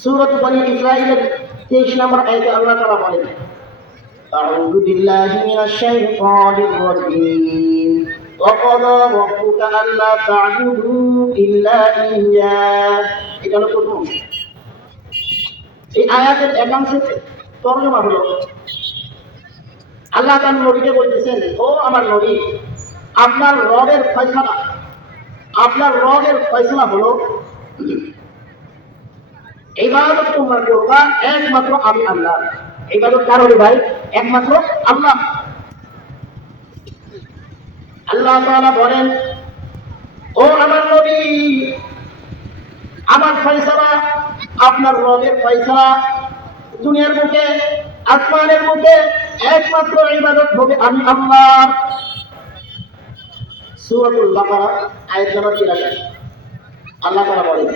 সূরা বনী ইসরাঈলের 23 নম্বর আয়াতে আল্লাহ তাআলা বলেন, আউযু বিল্লাহি মিনাশ শাইতানির রাজীম وقضى ربك ألا تعبدوا إلا إياه। এটা হলো প্রথম। এই আয়াতের একাংশের তর্জমা হলো, আল্লাহ তার নবীকে বলতেছেন, ও আমার নবী, আপনার রবের ফয়সালা হলো ইবাদত তোমরা করবা একমাত্র আমি আল্লাহ। ইবাদত কার হবে ভাই? একমাত্র আল্লাহ। আল্লাহ তাআলা বলেন, ও আমার নবী, আমার ফয়সালা, আপনার রবের ফয়সালা, দুনিয়ার বুকে আসমানের বুকে একমাত্র ইবাদত হবে আমি আল্লাহ। সূরাতুল বাকারা আয়াত নম্বর 83। আল্লাহ তাআলা বলেন,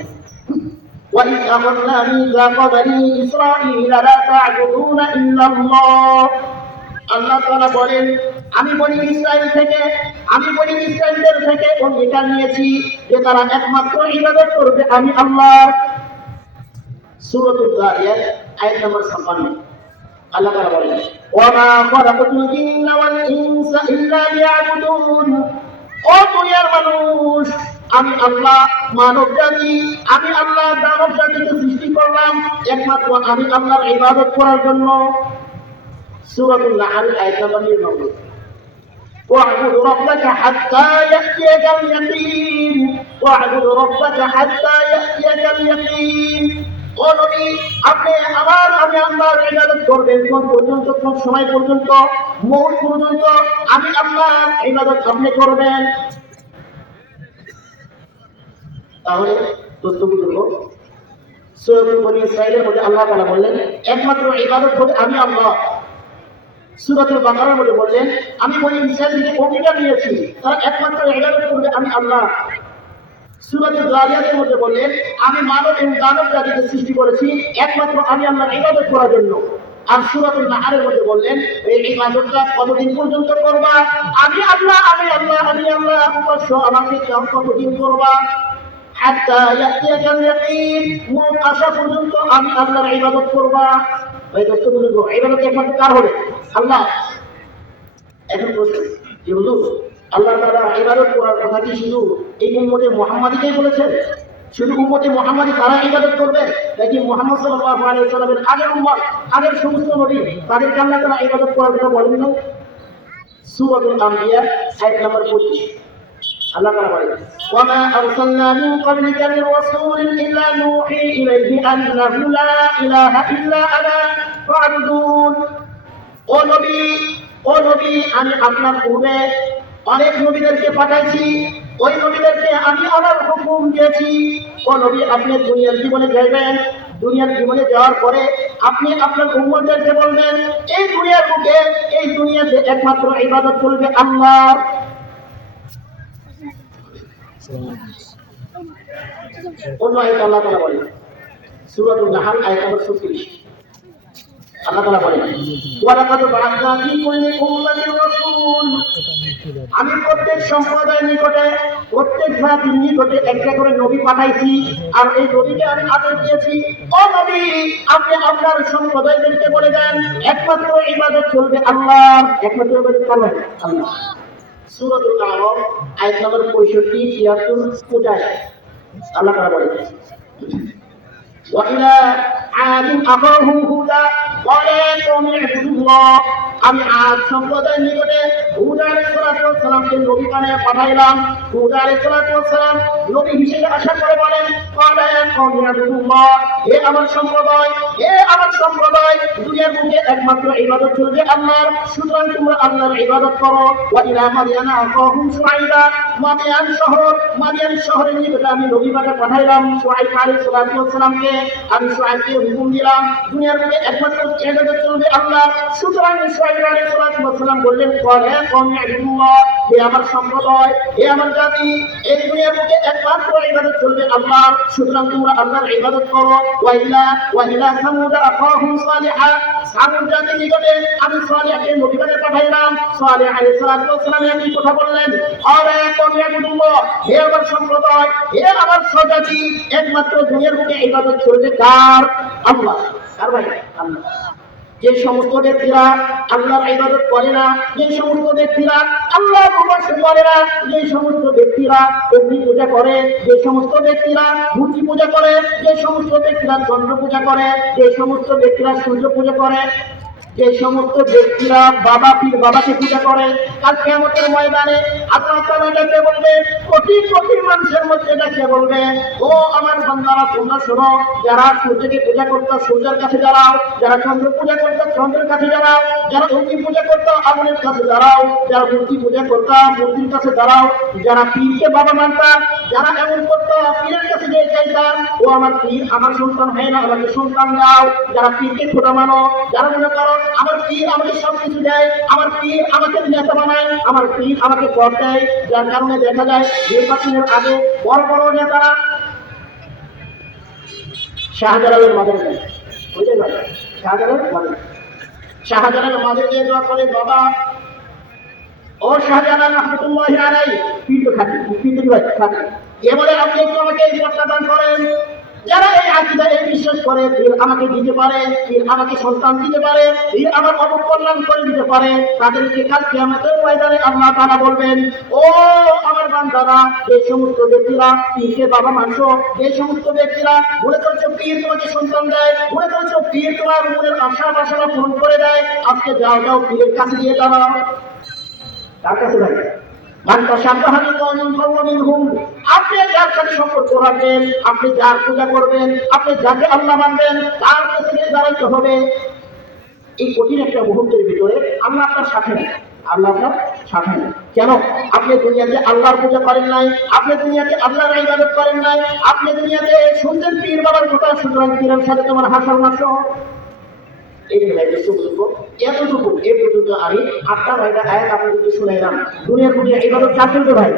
وَإِذْ أَخَذْنَا مِيثَاقَ بَنِي إِسْرَائِيلَ لَا تَعْبُدُونَ إِلَّا اللَّهَ। আল্লাহ তাআলা বলেন, আমি বনী ইসরাঈলদের থেকে অঙ্গীকার নিয়েছি যে তারা একমাত্র ইবাদত করবে আমি আল্লাহর। সূরাতুল যারিয়াত আয়াত নম্বর 56। আল্লাহ তাআলা বলেন, ওয়ামা খালাকাতুল জিন্না ওয়াল ইনসা ইল্লা লিয়াবুদুন। ও দুনিয়ার মানুষ, আমি আল্লাহ মানব জাতিকে সৃষ্টি করলাম একমাত্র আমি আল্লাহর ইবাদত করার জন্য। সূরাতুল নাহল আয়াত নম্বর 99। واعبد ربك حتى يأتيك اليقين। ও নবী, আপনি আমি আল্লাহর ইবাদত করবেন কোন পর্যন্ত? কোন সময় পর্যন্ত? মৌত পর্যন্ত আমি আল্লাহর ইবাদত আপনি করবেন। তাহলে দোস্তবুজুর্গ, সূরা বনী ইসরাঈলের মধ্যে আল্লাহ তাআলা বললেন একমাত্র ইবাদত হবে আমি আল্লাহ। সূরাতুল বাকারার মধ্যে বললেন, আমি বনী ইসরাঈলকে অঙ্গীকার নিয়েছি তারা একমাত্র ইবাদত করবে আমি আল্লাহ। সূরাতুল যারিয়াতের মধ্যে বললেন, আমি মানব এবং দানব জাতিকে সৃষ্টি করেছি একমাত্র আমি আল্লাহর ইবাদত করার জন্য। আর সূরাতুল নাহলের মধ্যে বললেন, এই ইবাদতটা কতদিন পর্যন্ত করবা? আমি আল্লাহ উপাস্য, আমাকে কতদিন করবা? হাত্তা ইয়াতিয়াকাল ইয়াকিন, মওত আসা পর্যন্ত আমি আল্লাহর ইবাদত করবা। এই দোস্তবুজুর্গ, ইবাদত একমাত্র কার হবে? আল্লাহ। এখন প্রশ্ন, যে হুজুর, আল্লাহ তাআলা ইবাদত করার কথা কি শুধু এই উম্মতে মুহাম্মাদীকেই বলেছেন? শুধু উম্মতে মুহাম্মাদী তারা ইবাদত করবে, নাকি মুহাম্মদ সাল্লাল্লাহু আলাইহি ওয়াসাল্লামের আগের উম্মত, আগের সমস্ত নবী তাদেরকে আল্লাহ তাআলা ইবাদত করার কথা বলেন না? সূরাতুল আম্বিয়া আয়াত নম্বর 25। আল্লাহ তাআলা বলেন, ওয়ামা আরসালনা মিন ক্বাবলিকা মির রাসূলিন ইল্লা নূহি ইলাইহি আন্নাহু লা ইলাহা ইল্লা আনা ফা'বুদুন। ও নবী, আমি আপনার পূর্বে অনেক নবীদেরকে পাঠাইছি, ওই নবীদেরকে আমি আমার হুকুম দিয়েছি। ও নবী, আপনি দুনিয়ার জীবনে যাবেন, দুনিয়ার জীবনে যাওয়ার পরে আপনি আপনার উম্মতদেরকে বলবেন, এই দুনিয়ার বুকে, এই দুনিয়াতে একমাত্র ইবাদত চলবে আল্লাহর। অন্য আয়াতে আল্লাহ তাআলা বলেন, সূরাতুল নাহল আয়াত নম্বর 36। আল্লাহ তাআলা বলেন, ওয়ালাকাদ বা'আসনা ফী কুল্লি উম্মাতিন রাসূল। আমি প্রত্যেক সম্প্রদায়ের নিকটে, প্রত্যেক জাতির নিকটে একটা করে নবী পাঠাইছি, আর এই নবীকে আমি আদেশ দিয়েছি, ও নবী, আপনি আপনার সম্প্রদায়দেরকে বলে দেন একমাত্র ইবাদত চলবে আল্লাহর। একমাত্র ইবাদত কার? আল্লাহ। সূরাতুল আরাফ আয়াত নম্বর 65, 76, 85। আল্লাহ তাআলা বলেন, وإلى عاد أخاهم هودا قال يا قوم اعبدوا الله। আমি আদ সম্প্রদায়ের নিকটে হুদ আলাইহিস সালামকে নবী বানিয়ে পাঠাইলাম। হুদ আলাইহিস সালাম নবী হিসেবে আশা করে বলেন, قال يا قوم اعبدوا الله। হে আমার সম্প্রদায়, দুনিয়ার বুকে একমাত্র ইবাদত চলবে আল্লাহর, সুতরাং তোমরা আল্লাহর ইবাদত করো। وإلى مدين أخاهم شعيبا। মাদিয়ান শহরের নিকটে আমি নবী বানিয়ে পাঠাইলাম শুআইব আলাইহিস সালামকে। আমি শুআইবকে হুকুম দিলাম দুনিয়ার বুকে একমাত্র ইবাদত চলবে আল্লাহর, সুতরাং শুআইব আলাইহিস সালাম বললেন, হে কওমি আবুদুল্লাহ, হে আমার সম্প্রদায়, হে আমার জাতি, এই দুনিয়ার বুকে একমাত্র ইবাদত চলবে আল্লাহর, সুতরাং তোমরা আল্লাহর ইবাদত করো। ওয়াইলা সামুদ আখাহুম সালিহা, সামুদ জাতির নিকটে আমি সালিহকে নবী করে পাঠাইলাম। সালিহ আলাইহিস সালাতু ওয়াস সালাম একই কথা বললেন, আরে কওমি আবুদুল্লাহ, হে আমার সম্প্রদায়, হে আমার স্বজাতি, একমাত্র দুনিয়ার বুকে ইবাদত করবে কার? আল্লাহ। কার ভাই? আল্লাহ। যে সমস্ত ব্যক্তিরা আল্লাহর ইবাদত করে না, যে সমস্ত ব্যক্তিরা আল্লাহর উপাসনা করে না, যে সমস্ত ব্যক্তিরা অগ্নি পূজা করে, যে সমস্ত ব্যক্তিরা মূর্তি পূজা করে, যে সমস্ত ব্যক্তিরা চন্দ্র পূজা করে, যে সমস্ত ব্যক্তিরা সূর্য পূজা করে, যে সমস্ত ব্যক্তিরা বাবা পীর বাবাকে পূজা করে, কাল কিয়ামতের ময়দানে আল্লাহ তাআলা ডেকে বলবে, কোটি কোটি মানুষের মধ্যে ডেকে বলবে, ও আমার বান্দারা তোমরা শোনো, যারা সূর্যকে পূজা করতো সূর্যের কাছে দাঁড়াও, যারা চন্দ্র পূজা করতো চন্দ্রের কাছে দাঁড়াও, যারা অগ্নি পূজা করতো আগুনের কাছে দাঁড়াও, যারা মূর্তি পূজা করতো মূর্তির কাছে দাঁড়াও, যারা পীরকে বাবা মানতাম, যারা এমন করতো পীরের কাছে যেয়ে চাইতাম, ও আমার পীর আমার সন্তান হয় না, আমাকে সন্তান দাও, যারা পীরকে খোদা মানো, যারা মনে করো আমার পীর আমাকে সবকিছু দেয়, আমার পীর আমাকে নেতা বানায়, আমার পীর আমাকে পদ দেয়, যার কারণে দেখা যায় নির্বাচনের আগে বড় বড় নেতারা শাহজালালের মাদের দেয়, বুঝতে পারেন? শাহজালালের মাদের, শাহজালালের মাদের দিয়ে দেওয়ার পরে বাবা ও শাহজালাল রহমতুল্লাহি আলাইহি পীর খাতি, পীর ভাই খাতি, এ বলে আপনি একটু আমাকে এই জিনিসটা দান করেন। যারা এই আকীদা এই বিশ্বাস করে পীর আমাকে দিতে পারে, পীর আমাকে সন্তান দিতে পারে, পীর আমার অবকল্যাণ করে দিতে পারে, তাদেরকে কাল কিয়ামতের ময়দানে আল্লাহ তাআলা বলবেন, ও আমার বান্দারা, এই সমস্ত ব্যক্তিরা পীরকে বাবা মানছো, এই সমস্ত ব্যক্তিরা মনে করছো পীর তোমাকে সন্তান দেয়, মনে করছো পীর তোমার উপরের আশা বাসনা পূরণ করে দেয়, আজকে যাও যাও পীরের কাছে গিয়ে দাঁড়াও। তার কাছে ভাই আপনি যার সাথে সম্পর্ক রাখবেন, আপনি যার পূজা করবেন, আপনি যাকে আল্লাহ মানবেন, তার কাছে দাঁড়াইতে হবে। এই কঠিন একটা মুহূর্তের ভিতরে আল্লাহ আপনার সাথে নেই, আল্লাহ আপনার সাথে নেই। কেন? আপনি দুনিয়াতে আল্লাহর পূজা করেন নাই, আপনি দুনিয়াতে আল্লাহর ইবাদত করেন নাই, আপনি দুনিয়াতে শুনছেন পীর বাবার কথা, সুতরাং পীরের সাথে তোমার হাসর মাসর এতটুকু এ পর্যন্ত আমি 8টা 9টা আয়াত আপনাদেরকে শুনাইলাম। দুনিয়ার প্রতি ইবাদত কার করবে ভাই?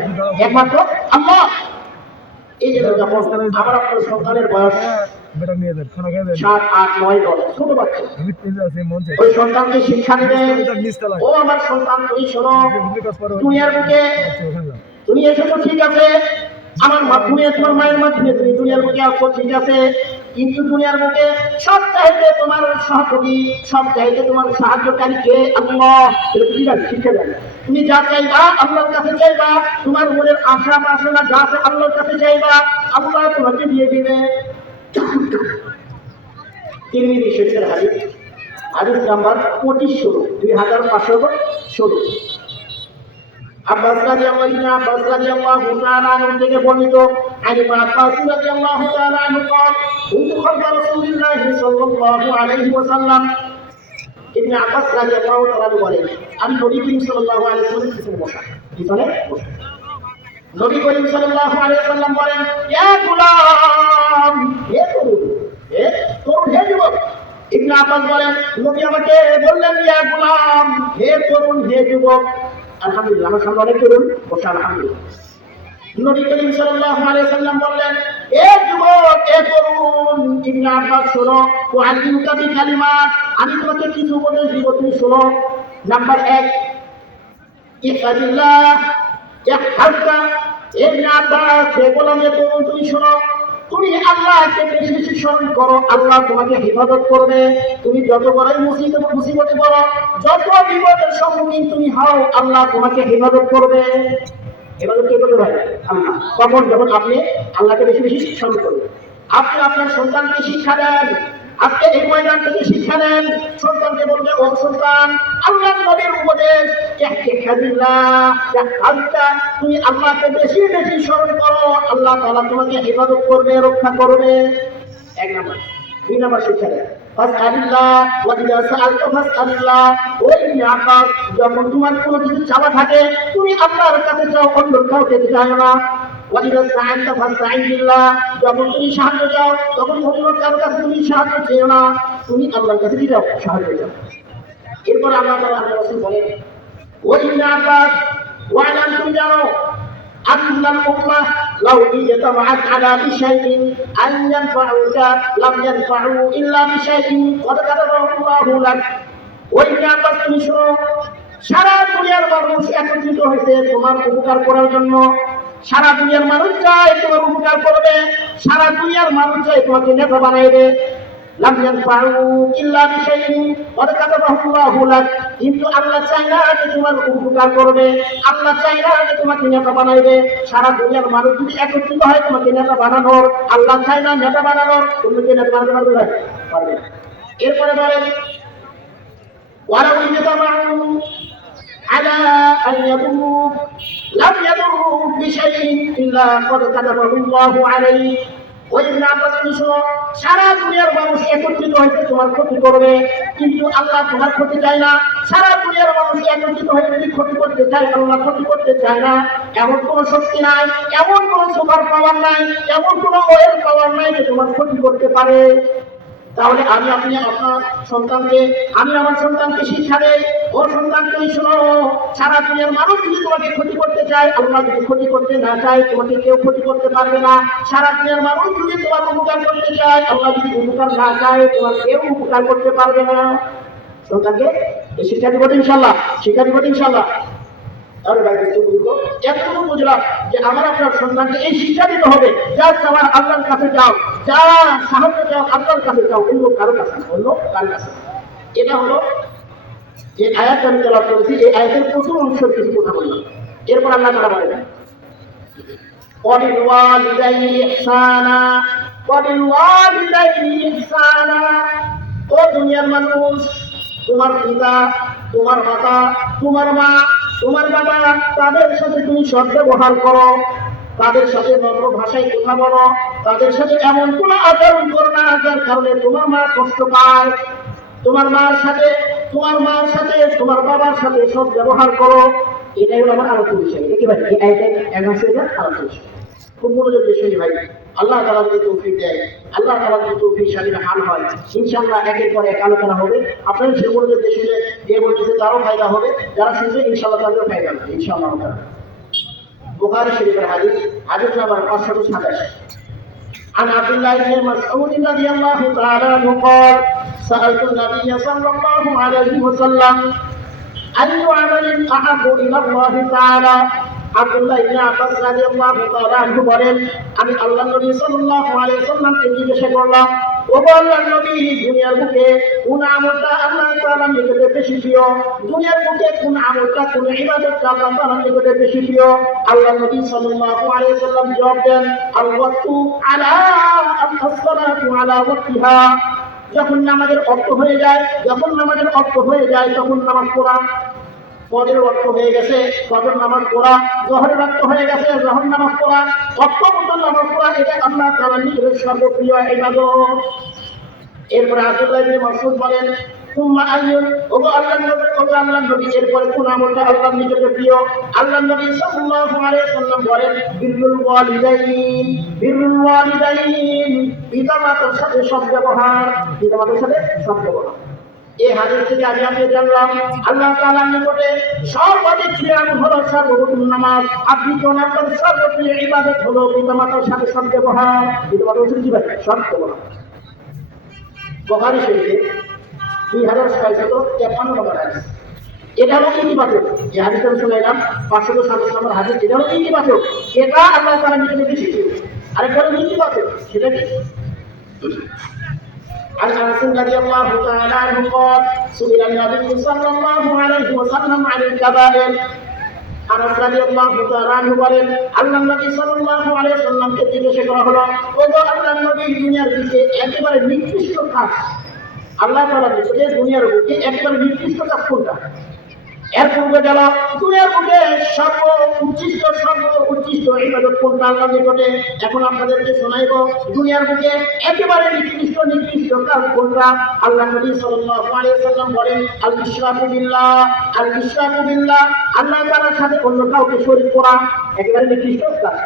একমাত্র আল্লাহ। এই যে যখন আমার আপনার সন্তানের বয়স 7, 8, 9, 10 ছোট বাচ্চা, ওই সন্তানকে শিক্ষা দেবেন, ও আমার সন্তান তুমি শোনো, দুনিয়ার বুকে তুমি এসেছো ঠিক আছে, আমার মাধ্যমে তোমার মায়ের মাধ্যমে তুমি দুনিয়ার বুকে আসছো ঠিক আছে, কিন্তু দুনিয়ার বুকে সব চাইতে তোমার সহযোগী, সব চাইতে তোমার সাহায্যকারী কে? আল্লাহ। শিক্ষা দেন, তুমি যা চাইবা আল্লাহর কাছে চাইবা, তোমার মনের আশা বাসনা যা আছে আল্লাহর কাছে চাইবা, আল্লাহ তোমাকে দিয়ে দিবে। তিরমিজি শরীফের হাদিস, হাদিস নাম্বার 2516 আব্বাস রাদিয়াল্লাহু তাআলা আনহু থেকে বর্ণিত, আনি আব্বাস রাদিয়াল্লাহু তাআলা আনহু قال كنت خلف رسول الله صلى الله عليه وسلم। ইবনে আব্বাস রাদিয়াল্লাহু তাআলা বলেন, আমি নবী করিম সাল্লাল্লাহু আলাইহি ওয়াসাল্লামের পিছনে বসা, নবী করিম সাল্লাল্লাহু আলাইহি ওয়াসাল্লাম বলেন, ইয়া গোলাম, হে তরুণ, হে তরুণ, হে যুবক। ইবনে আব্বাস বলেন, নবী আমাকে বললেন, ইয়া গোলাম, হে তরুণ, হে যুবক। আলহামদুলিল্লাহ, আমার সামনে অনেক তরুণ বসে, আলহামদুলিল্লাহ। নবী করিম সাল্লাল্লাহু আলাইহি ওয়াসাল্লাম বললেন, এ যুবক, এ তরুণ, ইবনে আব্বাস শোনো, তুআল্লিমুকা বিকালিমাত, আমি তোমাকে কিছু উপদেশ দিব, তুমি শোনো। নাম্বার 1, ইহফাজিল্লাহ ইয়াহফাজকা। ইবনে আব্বাস হে গোলাম, এ তরুণ, তুমি শোনো, তুমি আল্লাহকে বেশি বেশি স্মরণ করো, আল্লাহ তোমাকে হেফাজত করবে। তুমি যত বড়ই মুসিবতে পড়ো, যত বিপদের সম্মুখীন তুমি হও, আল্লাহ তোমাকে হেফাজত করবে। হেফাজত কে করবে ভাই? আল্লাহ। তখন যখন আপনি আল্লাহকে বেশি বেশি স্মরণ করবেন, আপনি আপনার সন্তানকে শিক্ষা দেন, আজকে এই ময়দান থেকে শিক্ষা নেন, সন্তানকে বলবে, ও সন্তান, আল্লাহর নবীর উপদেশ, তুমি আল্লাহকে বেশি বেশি স্মরণ করো, আল্লাহ তাআলা তোমাকে হেফাজত করবে, রক্ষা করবে। 1 নাম্বার। 2 নাম্বার শিক্ষা দেন, ফাসআলিল্লাহ ওয়া ইযা সাআলতা ফাসআলিল্লাহ। ওই আব্বাস, যখন তোমার কোনো কিছু চাওয়া থাকে, তুমি আল্লাহর কাছে চাও, অন্য কাউকে চাও না। ওয়াইদা সাআলতা ফাসতাইন বিল্লাহ, যখন তুমি সাহায্য চাও, তখন অন্য কারোর কাছে তুমি সাহায্য চেও না, তুমি আল্লাহর কাছে চাও, সাহায্য চাও। এরপর আল্লাহ তাআলা রাসূল বলেন, ওয়া ইন্না আব্বাস ওয়ালাম, তুমি জানো أن الأمة لو اجتمعت على شيء أن ينفعوك لم ينفعوا إلا بشيء قد كتبه الله لك ওইটা তুমি শোনো সারা দুনিয়ার মানুষ একত্রিত হয়েছে তোমার উপকার করার জন্য সারা দুনিয়ার মানুষ চায় তোমার উপকার করবে সারা দুনিয়ার মানুষ চায় তোমাকে নেতা বানাইবে লাম ইয়ানফাউ ইল্লা বিশাইইন ওয়া কাতাবাহু আল্লাহু লাক কিন্তু আল্লাহ চায় না যে তোমার উপকার করবে আল্লাহ চায় না যে তোমাকে নেতা বানাইবে সারা দুনিয়ার মানুষ যদি একত্রিত হয় তোমাকে নেতা বানানোর আল্লাহ চায় না নেতা বানানোর তোমাকে নেতা বানাতে পারবে এরপরে বলেন ولو اجتمعوا على أن يضروك لم يضروك بشيء إلا قد كتبه الله عليك ওই নামাজ শুনো সারা দুনিয়ার মানুষ একত্রিত হইতে তোমার ক্ষতি করবে কিন্তু আল্লাহ তোমার ক্ষতি চায় না সারা দুনিয়ার মানুষ একত্রিত হয়ে যদি ক্ষতি করতে চায় আল্লাহ ক্ষতি করতে চায় না এমন কোনো শক্তি নাই এমন কোনো সুপার পাওয়ার নাই এমন কোনো ওয়েল পাওয়ার নাই যে তোমার ক্ষতি করতে পারে তাহলে আমি আপনি আপনার সন্তানকে আমি আমার সন্তানকে শিক্ষা দেই ও সন্তানকে শোনো সারা দুনিয়ার মানুষ যদি তোমাকে ক্ষতি করতে চায় আল্লাহ যদি ক্ষতি করতে না চায় তোমাকে কেউ ক্ষতি করতে পারবে না সারা দুনিয়ার মানুষ যদি তোমার উপকার করতে চায় আল্লাহ যদি উপকার না চায় তোমার কেউ উপকার করতে পারবে না সন্তানকে এই শিক্ষা দিব ইনশাআল্লাহ শিক্ষা দিব ইনশাআল্লাহ আর ভাই এতটুকু বুঝলাম যে আমার আপনার সন্তানকে এই শিক্ষা দিতে হবে যা চাওয়ার আল্লাহর কাছে যাও যা সাহায্য চাও আল্লাহর কাছে যাও অন্য কারো কাছে এটা হলো যে আয়াত আমি তেলাওয়াত করেছি এই আয়াতের প্রথম অংশ কিছু কথা বললাম এরপর আল্লাহ তাআলা বলেন ওয়ালিদাইনি ইহসানা ওয়ালিদাইনি ইহসানা ও দুনিয়ার মানুষ তোমার পিতা তোমার মাতা তোমার মা তোমার বাবা তাদের সাথে তুমি সদ্ব্যবহার করো তাদের সাথে নম্র ভাষায় কথা বলো তাদের সাথে এমন কোনো আচরণ করো না যার কারণে তোমার মা কষ্ট পায় তোমার মার সাথে তোমার বাবার সাথে সদ্ব্যবহার করো এটাই হলো আমার আলোচ্য বিষয় দেখি ভাই এইটাই আলোচ্য বিষয় খুব মনোযোগ বিষয় ভাই আল্লাহ তাআলা যদি তৌফিক দেয় আল্লাহ তাআলা যদি তৌফিক সাথে হাল হয় ইনশাআল্লাহ একের পর এক আলোচনা হবে আপনাদের সেই মনোযোগ বিষয় যে বলতেছে তারও ফায়দা হবে যারা শুনছে ইনশাআল্লাহ তাদেরও ফায়দা হবে ইনশাআল্লাহ বুখারী শরীফের হাদিস নাম্বার 527 عن عبد الله بن مسعود رضي الله تعالى عنه قال سألت النبي صلى الله عليه وسلم أي عمل أحب إلى الله تعالى আব্দুল্লাহ ইবনে আব্বাস রাদিয়াল্লাহু তাআলা আনহু বলেন আমি আল্লাহর নবী সাল্লাল্লাহু আলাইহি ওয়াসাল্লামকে জিজ্ঞাসা করলাম ও আল্লাহর নবী দুনিয়ার বুকে কোন আমলটা আল্লাহ তাআলার নিকটে বেশি প্রিয় দুনিয়ার বুকে কোন আমলটা কোন ইবাদতটা আল্লাহ তাআলার নিকটে বেশি প্রিয় আল্লাহর নবী সাল্লাল্লাহু আলাইহি ওয়াসাল্লাম জবাব দেন আল ওয়াক্তু আলা as-সালাতু আলা ওয়াক্তিহা যখন নামাজের ওয়াক্ত হয়ে যায় তখন নামাজ পড়া ফজরের ওয়াক্ত হয়ে গেছে ফজর নামাজ পড়া যোহরের ওয়াক্ত হয়ে গেছে যোহর নামাজ পড়া ওয়াক্ত নামাজ পড়া এটা আল্লাহ তাআলার নিকটে সর্বপ্রিয় ইবাদত এরপর আব্দুল্লাহ ইবনে মাসউদ বলেন সুম্মা আইয়ুন ও আল্লাহর নবী এরপর কোন আমলটা আল্লাহর নিকটে প্রিয় আল্লাহর নবী সাল্লাল্লাহু আলাইহি ওয়াসাল্লাম বলেন বিররুল ওয়ালিদাইন পিতামাতার সাথে সদ্ব্যবহার এই হাদিস থেকে আমি আপনি জানলাম আল্লাহ তাআলার নিকটে সর্বাধিক প্রিয় আমল হলো সর্বপ্রথম নামাজ আপনি কোন আপনার সর্বপ্রিয় ইবাদত হলো পিতামাতার সাথে সদ্ব্যবহার পিতামাতার সাথে কি সদ্ব্যবহার বুখারী শরীফে 2653 নম্বর হাদিস এটা হলো ইতিবাচক যে হাদিস আমি শুনাইলাম 527 নম্বর হাদিস এটা হলো ইতিবাচক এটা আল্লাহ তাআলার নিকটে বেশি প্রিয় আরেকটা হলো ইতিবাচক সেটা কি عن انس رضي الله تعالى عنه قال سئل النبي صلى الله عليه وسلم عن الكبائر আনাস রাদিয়াল্লাহু তাআলা আনহু বলেন আল্লাহর নবী সাল্লাল্লাহু আলাইহি ওয়াসাল্লামকে জিজ্ঞাসা করা হলো ও আল্লাহর নবী দুনিয়ার বুকে একেবারে নিকৃষ্ট কাজ আল্লাহ তাআলা বলেছে দুনিয়ার বুকে একেবারে নিকৃষ্ট কাজ কোনটা এর পূর্বে গেল দুনিয়ার বুকে সর্বোচ্চ ইবাদত কোনটা আল্লাহর নিকটে এখন আপনাদেরকে শোনাইব দুনিয়ার বুকে একেবারে নিকৃষ্ট কাজ কোনটা আল্লাহর নবী সাল্লাল্লাহু আলাইহি ওয়াসাল্লাম বলেন আল ইশরাকু বিল্লাহ আল্লাহ তাআলার সাথে অন্য কাউকে শরীক করা একেবারে নিকৃষ্ট কাজ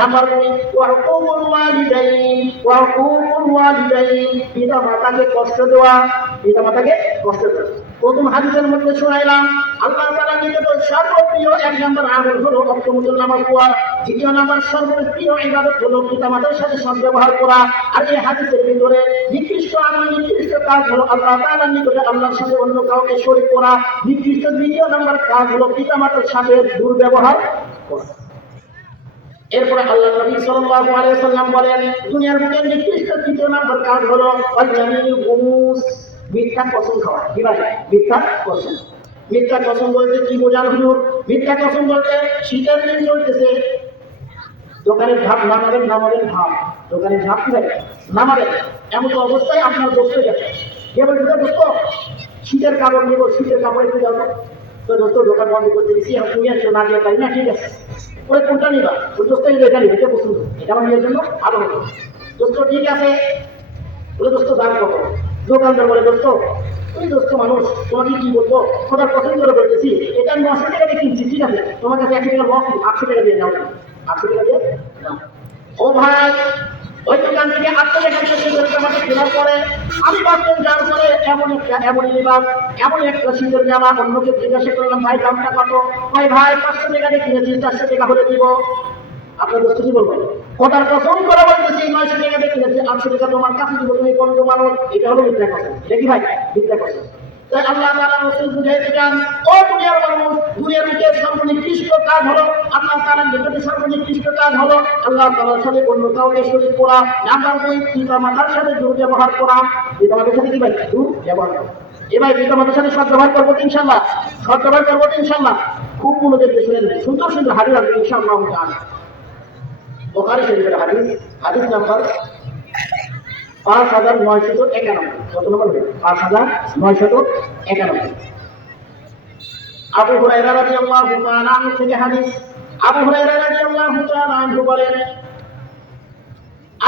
নাম্বার 2 ওয়াকুমুল ওয়ালিদাইন, ওয়াকুমুল ওয়ালিদাইন, পিতা মাতাকে কষ্ট দেওয়া, পিতা মাতাকে কষ্ট দেওয়া। প্রথম হাদিসের মধ্যে শোনাইলাম আল্লাহ তাআলা নিকট সর্বপ্রিয় এক নম্বর আমল হলো অক্তমুল নামাজ পড়া, দ্বিতীয় নম্বর সর্বপ্রিয় ইবাদত হলো পিতা মাতার সাথে সদ্ব্যবহার করা। আর এই হাদিসের ভিতরে নিকৃষ্ট আমল, নিকৃষ্ট কাজ হলো আল্লাহ তাআলার নিকটে আল্লাহর সাথে অন্য কাউকে শরীক করা। নিকৃষ্ট দ্বিতীয় নম্বর কাজ হলো পিতা মাতার সাথে দুর্ব্যবহার করা। এরপরে আল্লাহ নবী সাল্লাল্লাহু আলাইহি ওয়াসাল্লাম বলেন দুনিয়ার বুকে নিকৃষ্ট তৃতীয় নম্বর কাজ হলো আল-ইয়ামিনুল গুমুস, মিথ্যা কসম খাওয়া। কি ভাই? মিথ্যা কসম। মিথ্যা কসম বলতে কি বোঝানো হুজুর? মিথ্যা কসম বলতে শীতের দিন চলতেছে, দোকানের ঝাপ নামাবেন, নামাবেন ঝাপ, দোকানের ঝাপ কি ভাই নামাবেন, এমন তো অবস্থায় আপনার দোষে গেছে, কে বলছে দোস্ত শীতের কাপড় নেবো, শীতের কাপড় একটু যাবো, তো দোস্ত দোকান বন্ধ করতে দিচ্ছি, তুমি আসছো না দিয়ে পারি না, ঠিক আছে ওই কোনটা নিবা, ওই দোস্ত এটা নিবে, এটা পছন্দ, এটা আমার মেয়ের জন্য ভালো হতো। দোস্ত ঠিক আছে, বলে দোস্ত দাম কত? দোকানদার বলে দোস্ত ওই দোস্ত মানুষ, তোমাকে কি বলবো, খোদার পছন্দ করে বলতেছি, এটা আমি 900 টাকা দিয়ে কিনছি, ঠিক আছে তোমার কাছে 100 টাকা লস, 800 টাকা দিয়ে নাও, 800 টাকা দিয়ে নাও। ও ভাই ওই দোকান থেকে 800 টাকা দিয়ে আমাকে কেনার পরে আমি ভাবলাম যার পরে এমনই নিলাম, এমন একটা শীতের জামা, অন্যকে জিজ্ঞাসা করলাম ভাই দামটা কত? ভাই 500 টাকা দিয়ে কিনেছি, 400 টাকা হলে দিব। আপনার দোস্ত কি বলবেন? কথার কসম করে বলতেছি 900 টাকা দিয়ে কিনেছি, 800 টাকা তোমার কাছে দিব, তুমি কোন মানুষ? এটা হলো মিথ্যা কসম। এটা কি ভাই? মিথ্যা কসম। তাই আল্লাহ তাআলা রাসূল বুঝাইতে চান, ও দুনিয়ার মানুষ, দুনিয়ার বুকে সর্বনিকৃষ্ট কাজ হলো আল্লাহ তাআলার নিকটে সর্বনিকৃষ্ট কাজ হলো আল্লাহ তাআলার সাথে অন্য কাউকে শরীক করা। নাম্বার 2 পিতা মাতার সাথে দুর্ব্যবহার করা। পিতা মাতার সাথে কি ভাই? দুর্ব্যবহার করা। এবার পিতা মাতার সাথে সদ্ব্যবহার করবো ইনশাআল্লাহ, সদ্ব্যবহার করবো ইনশাআল্লাহ। খুব মনোযোগ দিয়ে শুনে নেবেন, সুন্দর সুন্দর হাদিস আছে ইনশাআল্লাহ তাআলা। বুখারী শরীফের হাদিস, হাদিস নাম্বার 5991। কত নম্বর? 5991। আবু হুরায়রা রাদিয়াল্লাহু তাআলা আনহু থেকে হাদিস। আবু হুরায়রা রাদিয়াল্লাহু তাআলা আনহু বলেন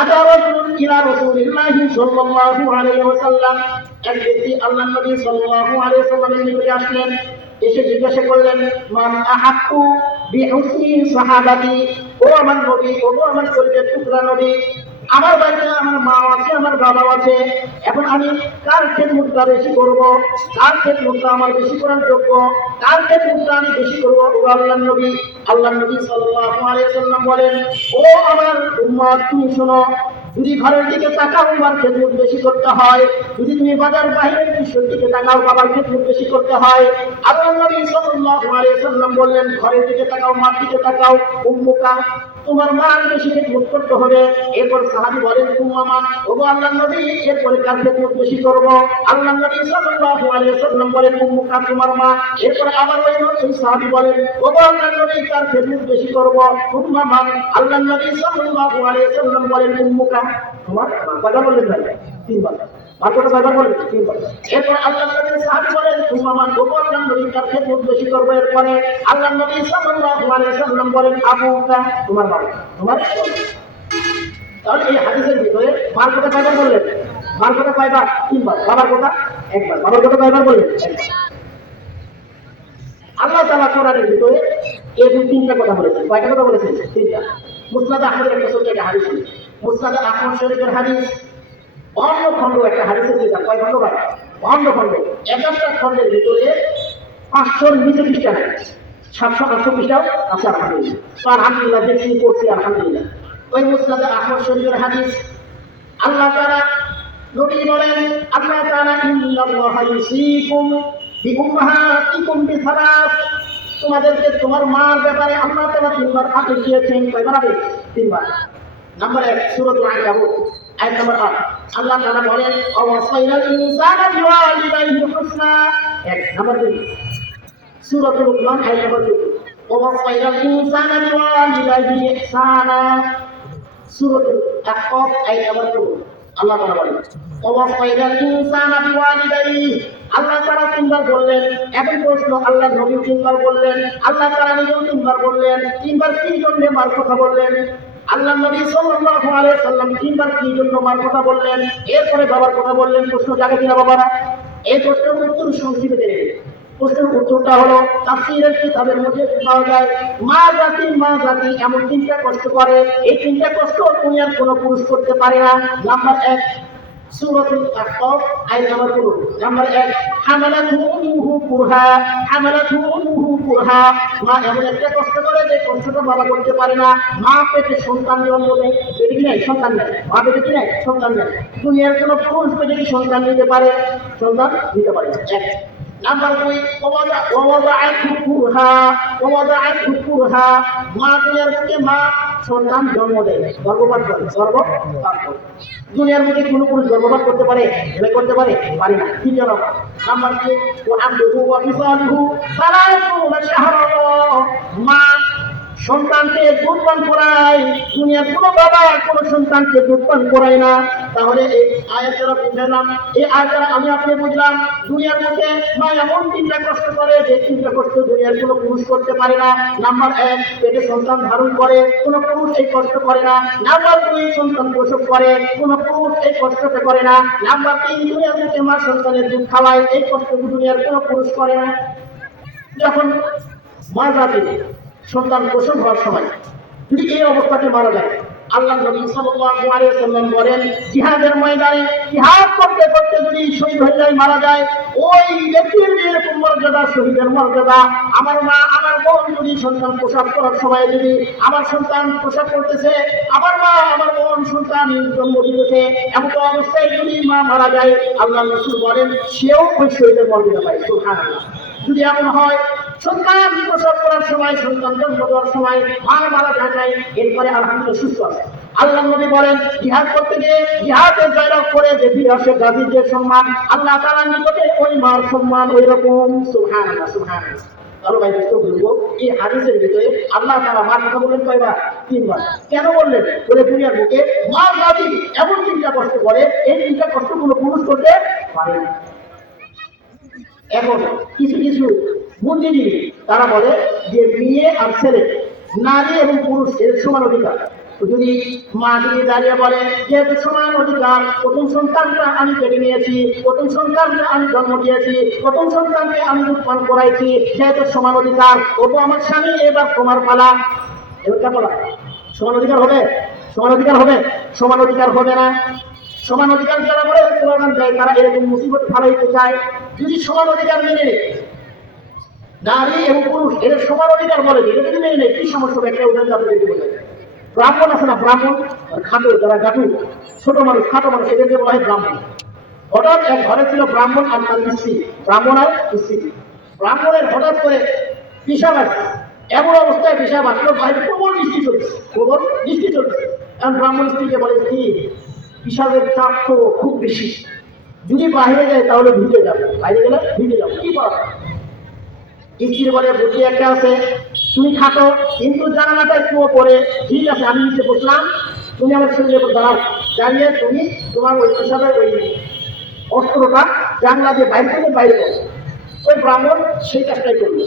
আতা রাজুলুন ইলা রাসূলিল্লাহি সাল্লাল্লাহু আলাইহি ওয়াসাল্লাম, এক ব্যক্তি আল্লাহর নবী সাল্লাল্লাহু আলাইহি ওয়াসাল্লামের নিকটে আসলেন, এসে জিজ্ঞাসা করলেন মান আহাক্কু বিহুসনি সাহাবাতি, ও আমার নবী, ও আমার কলিজার টুকরা নবী, আমার বাড়িতে আমার মা আছে, আমার বাবা আছে, এখন আমি কার খেদমতটা বেশি করব, কার খেদমতটা আমার বেশি করার যোগ্য, কার খেদমতটা আমি বেশি করব? ও আল্লাহর নবী, আল্লাহর নবী সাল্লাল্লাহু আলাইহি ওয়াসাল্লাম বলেন, ও আমার উম্মত তুমি শোনো, যদি ঘরের দিকে তাকাও আমার খেদমত বেশি করতে হয়, যদি তুমি বাজার বাইরের দৃশ্যের দিকে তাকাও বাবার খেদমত বেশি করতে হয়। আল্লাহর নবী সাল্লাল্লাহু আলাইহি ওয়াসাল্লাম বললেন ঘরের দিকে তাকাও, মার দিকে তাকাও, উম্মুকা তোমার মার বেশি খেদমত করতে হবে। এরপর সাহাবী বলেন তুম্মা মান, ওগো আল্লাহর নবী এরপরে কার খেদমত বেশি করব? আল্লাহর নবী সাল্লাল্লাহু আলাইহি ওয়াসাল্লাম বলেন উম্মুকা তোমার মা। এরপর আবার ওই সাহাবী বলেন ওগো আল্লাহর নবী কার খেদমত বেশি করব? তুম্মা মান। আল্লাহর নবী সাল্লাল্লাহু আলাইহি ওয়াসাল্লাম বলেন উম্মুকা তোমার মা। কয়বার বললেন ভাই? 3 বার। আর কত কয়বার বললেন? 3 বার। এরপর আল্লাহর নবী সাহাবী বলেন তুম্মা মান, ওগো আল্লাহর নবী কার খেদমত বেশি করব? এরপরে আল্লাহর নবী সাল্লাল্লাহু আলাইহি ওয়াসাল্লাম বলেন আবুকা তোমার বাবা, তোমার। তাহলে এই হাদিসের ভিতরে মার কথা কয়বার বললেন? মার কথা কয়বার? 3 বার। বাবার কথা 1 বার। বাবার কথা কয়বার বললেন? 1 বার। আল্লাহ তাআলা কোরআনের ভিতরে এই 3টা কথা বলেছেন। কয়টা কথা বলেছেন? 3টা। মুসনাদ আহমদের একটা সূত্রে একটা হাদিস আছে। মুসনাদ আহমদ শরীফের হাদিস 52 খণ্ড, একটা হাদিসের কিতাব। কয় খণ্ড ভাই? 52 খণ্ড। একটা খণ্ডের ভিতরে 500-র নিচে পৃষ্ঠা নাই, 700-800 পৃষ্ঠাও আছে আলহামদুলিল্লাহ। তো আলহামদুলিল্লাহ দেখছি পড়ছি আলহামদুলিল্লাহ। ওই মুসনাদ আহমদ শরীফের হাদিস আল্লাহ তাআলা নবী বলেন আল্লাহ তাআলা ইন্নাল্লাহা ইউসিকুম বিউম্মাহাতিকুম বিসালাস, তোমাদেরকে তোমার মার ব্যাপারে আল্লাহ তাআলা 3 বার আদেশ দিয়েছেন। কয়বার আদেশ? 3 বার। নাম্বার 1 সূরাতুল আনকাবুত আয়াত নাম্বার 8 আল্লাহ তাআলা বলেন ওয়াসাইনাল ইনসানা বিওয়ালিদাইহি হুসনা। 1 নাম্বার 2 সূরাতুল লুকমান আয়াত নাম্বার 2 ওয়াসাইনাল ইনসানা বিওয়ালিদাইহি ইহসানা। সূরাতুল আহকাফ আয়াত নাম্বার 2 আল্লাহ তাআলা বলেন ওয়াসাইনাল ইনসানা বিওয়ালিদাইহি। আল্লাহ তাআলা 3 বার বললেন। এখন প্রশ্ন, আল্লাহ নবী 3 বার বললেন, আল্লাহ তাআলা নিজেও 3 বার বললেন। 3 বার কি জন্য মার কথা বললেন? আল্লাহ নবী সাল্লাল্লাহু আলাইহি ওয়াসাল্লাম 3 বার কি জন্য মার কথা বললেন, এরপরে বাবার কথা বললেন? প্রশ্ন জাগে কিনা বাবারা? এই প্রশ্নের উত্তর সংক্ষেপে দেন। প্রশ্নের উত্তরটা হলো তাফসীরের কিতাবের মধ্যে পাওয়া যায় মা জাতি এমন তিনটা কষ্ট করে, এই তিনটা কষ্ট দুনিয়ার কোনো পুরুষ করতে পারে না। নাম্বার 1 সূরাতুল আহকাফ আয়াত নাম্বার 15। নাম্বার 1 হামালাতহু কুরহা, মা এমন একটা কষ্ট করে যে কষ্টটা বাবা করতে পারে না। মা পেটে সন্তান জন্ম দেয়, পেটে কি নাই সন্তান নেয়, মা পেটে কি নাই সন্তান নেয়। দুনিয়ার কোনো পুরুষ পেটে কি সন্তান নিতে পারে? সন্তান নিতে পারে না। এক নাম্বার 2 ওয়াদাআতহু কুরহা, মা দুনিয়ার বুকে মা সন্তান জন্ম দেয়, গর্ভপাত করে, গর্ভপাত করে। দুনিয়ার মধ্যে কোনো পুরুষ গর্ভপাত করতে পারে? এটা করতে পারে? পারে না। তৃতীয় নাম্বার 2 ওয়াহামলুহু ওয়া ফিসালুহু 30 শাহরান, মা সন্তানকে দুধ পান করায়। দুনিয়ার কোনো বাবা কোনো সন্তানকে দুধ পান করায় না। তাহলে এই আয়াতটা বুঝলাম, এই আয়াতটা আমি আপনি বুঝলাম দুনিয়ার মধ্যে মা এমন তিনটা কষ্ট করে যে তিনটা কষ্ট দুনিয়ার কোনো পুরুষ করতে পারে না। নাম্বার 1 পেটে সন্তান ধারণ করে, কোনো পুরুষ এই কষ্ট করে না। নাম্বার 2 সন্তান প্রসব করে, কোনো পুরুষ এই কষ্টটা করে না। নাম্বার 3 দুনিয়ার মধ্যে মা সন্তানের দুধ খাওয়ায়, এই কষ্ট দুনিয়ার কোনো পুরুষ করে না। যখন মা জাতি সন্তান প্রসব হওয়ার সময় যদি এই অবস্থাতে মারা যায়, আল্লাহ নবী সাল্লাল্লাহু আলাইহি ওয়াসাল্লাম বলেন জিহাদের ময়দানে জিহাদ করতে করতে যদি শহীদ হয়ে যায়, মারা যায়, ওই ব্যক্তির যেরকম মর্যাদা শহীদের মর্যাদা, আমার মা আমার বোন যদি সন্তান প্রসব করার সময় যদি আমার সন্তান প্রসব করতেছে, আমার মা আমার বোন সন্তান জন্ম দিতেছে, এমন অবস্থায় যদি মা মারা যায়, আল্লাহ রাসূল বলেন সেও ওই শহীদের মর্যাদা পায়। সুবহানাল্লাহ। যদি এমন হয় সন্তান প্রসব করার সময়, সন্তান জন্ম দেওয়ার সময় মা মারা যায়, এরপরে আলহামদুলিল্লাহ সুস্থ আছে। আল্লাহ নবী বলেন জিহাদ করতে গিয়ে জিহাদের জয়লাভ করে যে বীর আসে গাজীর যে সম্মান, আল্লাহ তাআলার নিকটে ওই মার সম্মান ওই রকম। সুবহানাল্লাহ সুবহানাল্লাহ। আরো ভাই তো বলবো এই হাদিসের ভিতরে আল্লাহ তাআলা মার কথা বললেন কয়বার? 3 বার। কেন বললেন? বলে দুনিয়ার বুকে মা জাতি এমন তিনটা কষ্ট করে, এই তিনটা কষ্ট কোনো পুরুষ করতে পারে না। এখন কিছু কিছু বুদ্ধিজীবী তারা বলে যে মেয়ে আর ছেলে, নারী এবং পুরুষ এর সমান অধিকার। যদি মা যদি দাঁড়িয়ে বলে যেহেতু সমান অধিকার, প্রথম সন্তানটা আমি কেটে নিয়েছি, প্রথম সন্তানকে আমি জন্ম দিয়েছি, প্রথম সন্তানকে আমি দুধ পান করাইছি, যেহেতু সমান অধিকার, ওটা আমার স্বামী, এবার তোমার পালা। এবার কে বলা সমান অধিকার হবে? সমান অধিকার হবে? সমান অধিকার হবে না। সমান অধিকার যারা বলে স্লোগান দেয়, তারা এরকম মুসিবত ফালাইতে চায়। যদি সমান অধিকার মেনে নারী এবং পুরুষ এর সমান অধিকার বলে, এটা যদি মেনে নেই কি সমস্যা হবে? একটা উদাহরণ আপনাদেরকে বলে যায়। ব্রাহ্মণ আছে না, ব্রাহ্মণ খাটো, যারা গাটু ছোট মানুষ খাটো মানুষ, এদেরকে বলা হয় ব্রাহ্মণ। হঠাৎ এক ঘরে ছিল ব্রাহ্মণ আর তার স্ত্রী, ব্রাহ্মণ আর স্ত্রী। ব্রাহ্মণের হঠাৎ করে পিসাব আসছে, এমন অবস্থায় পিসাব আসলো, বাইরে প্রবল বৃষ্টি চলছে, প্রবল বৃষ্টি চলছে। কারণ ব্রাহ্মণ স্ত্রীকে বলে কি পিসাবের চাপ তো খুব বেশি, যদি বাইরে যায় তাহলে ভিজে যাবে, বাইরে গেলে ভিজে যাবে, কি করা? স্ত্রী বলে বুদ্ধি একটা আছে, তুমি থাকো কিন্তু জানালাটা একটু পরে, ঠিক আছে আমি নিচে বসলাম, তুমি আমার শরীরের উপর দাঁড়াও, দাঁড়িয়ে তুমি তোমার ওই পেশাবের ওই অস্ত্রটা জানলা দিয়ে বাইরে থেকে বাইরে করো। ওই ব্রাহ্মণ সেই কাজটাই করলো।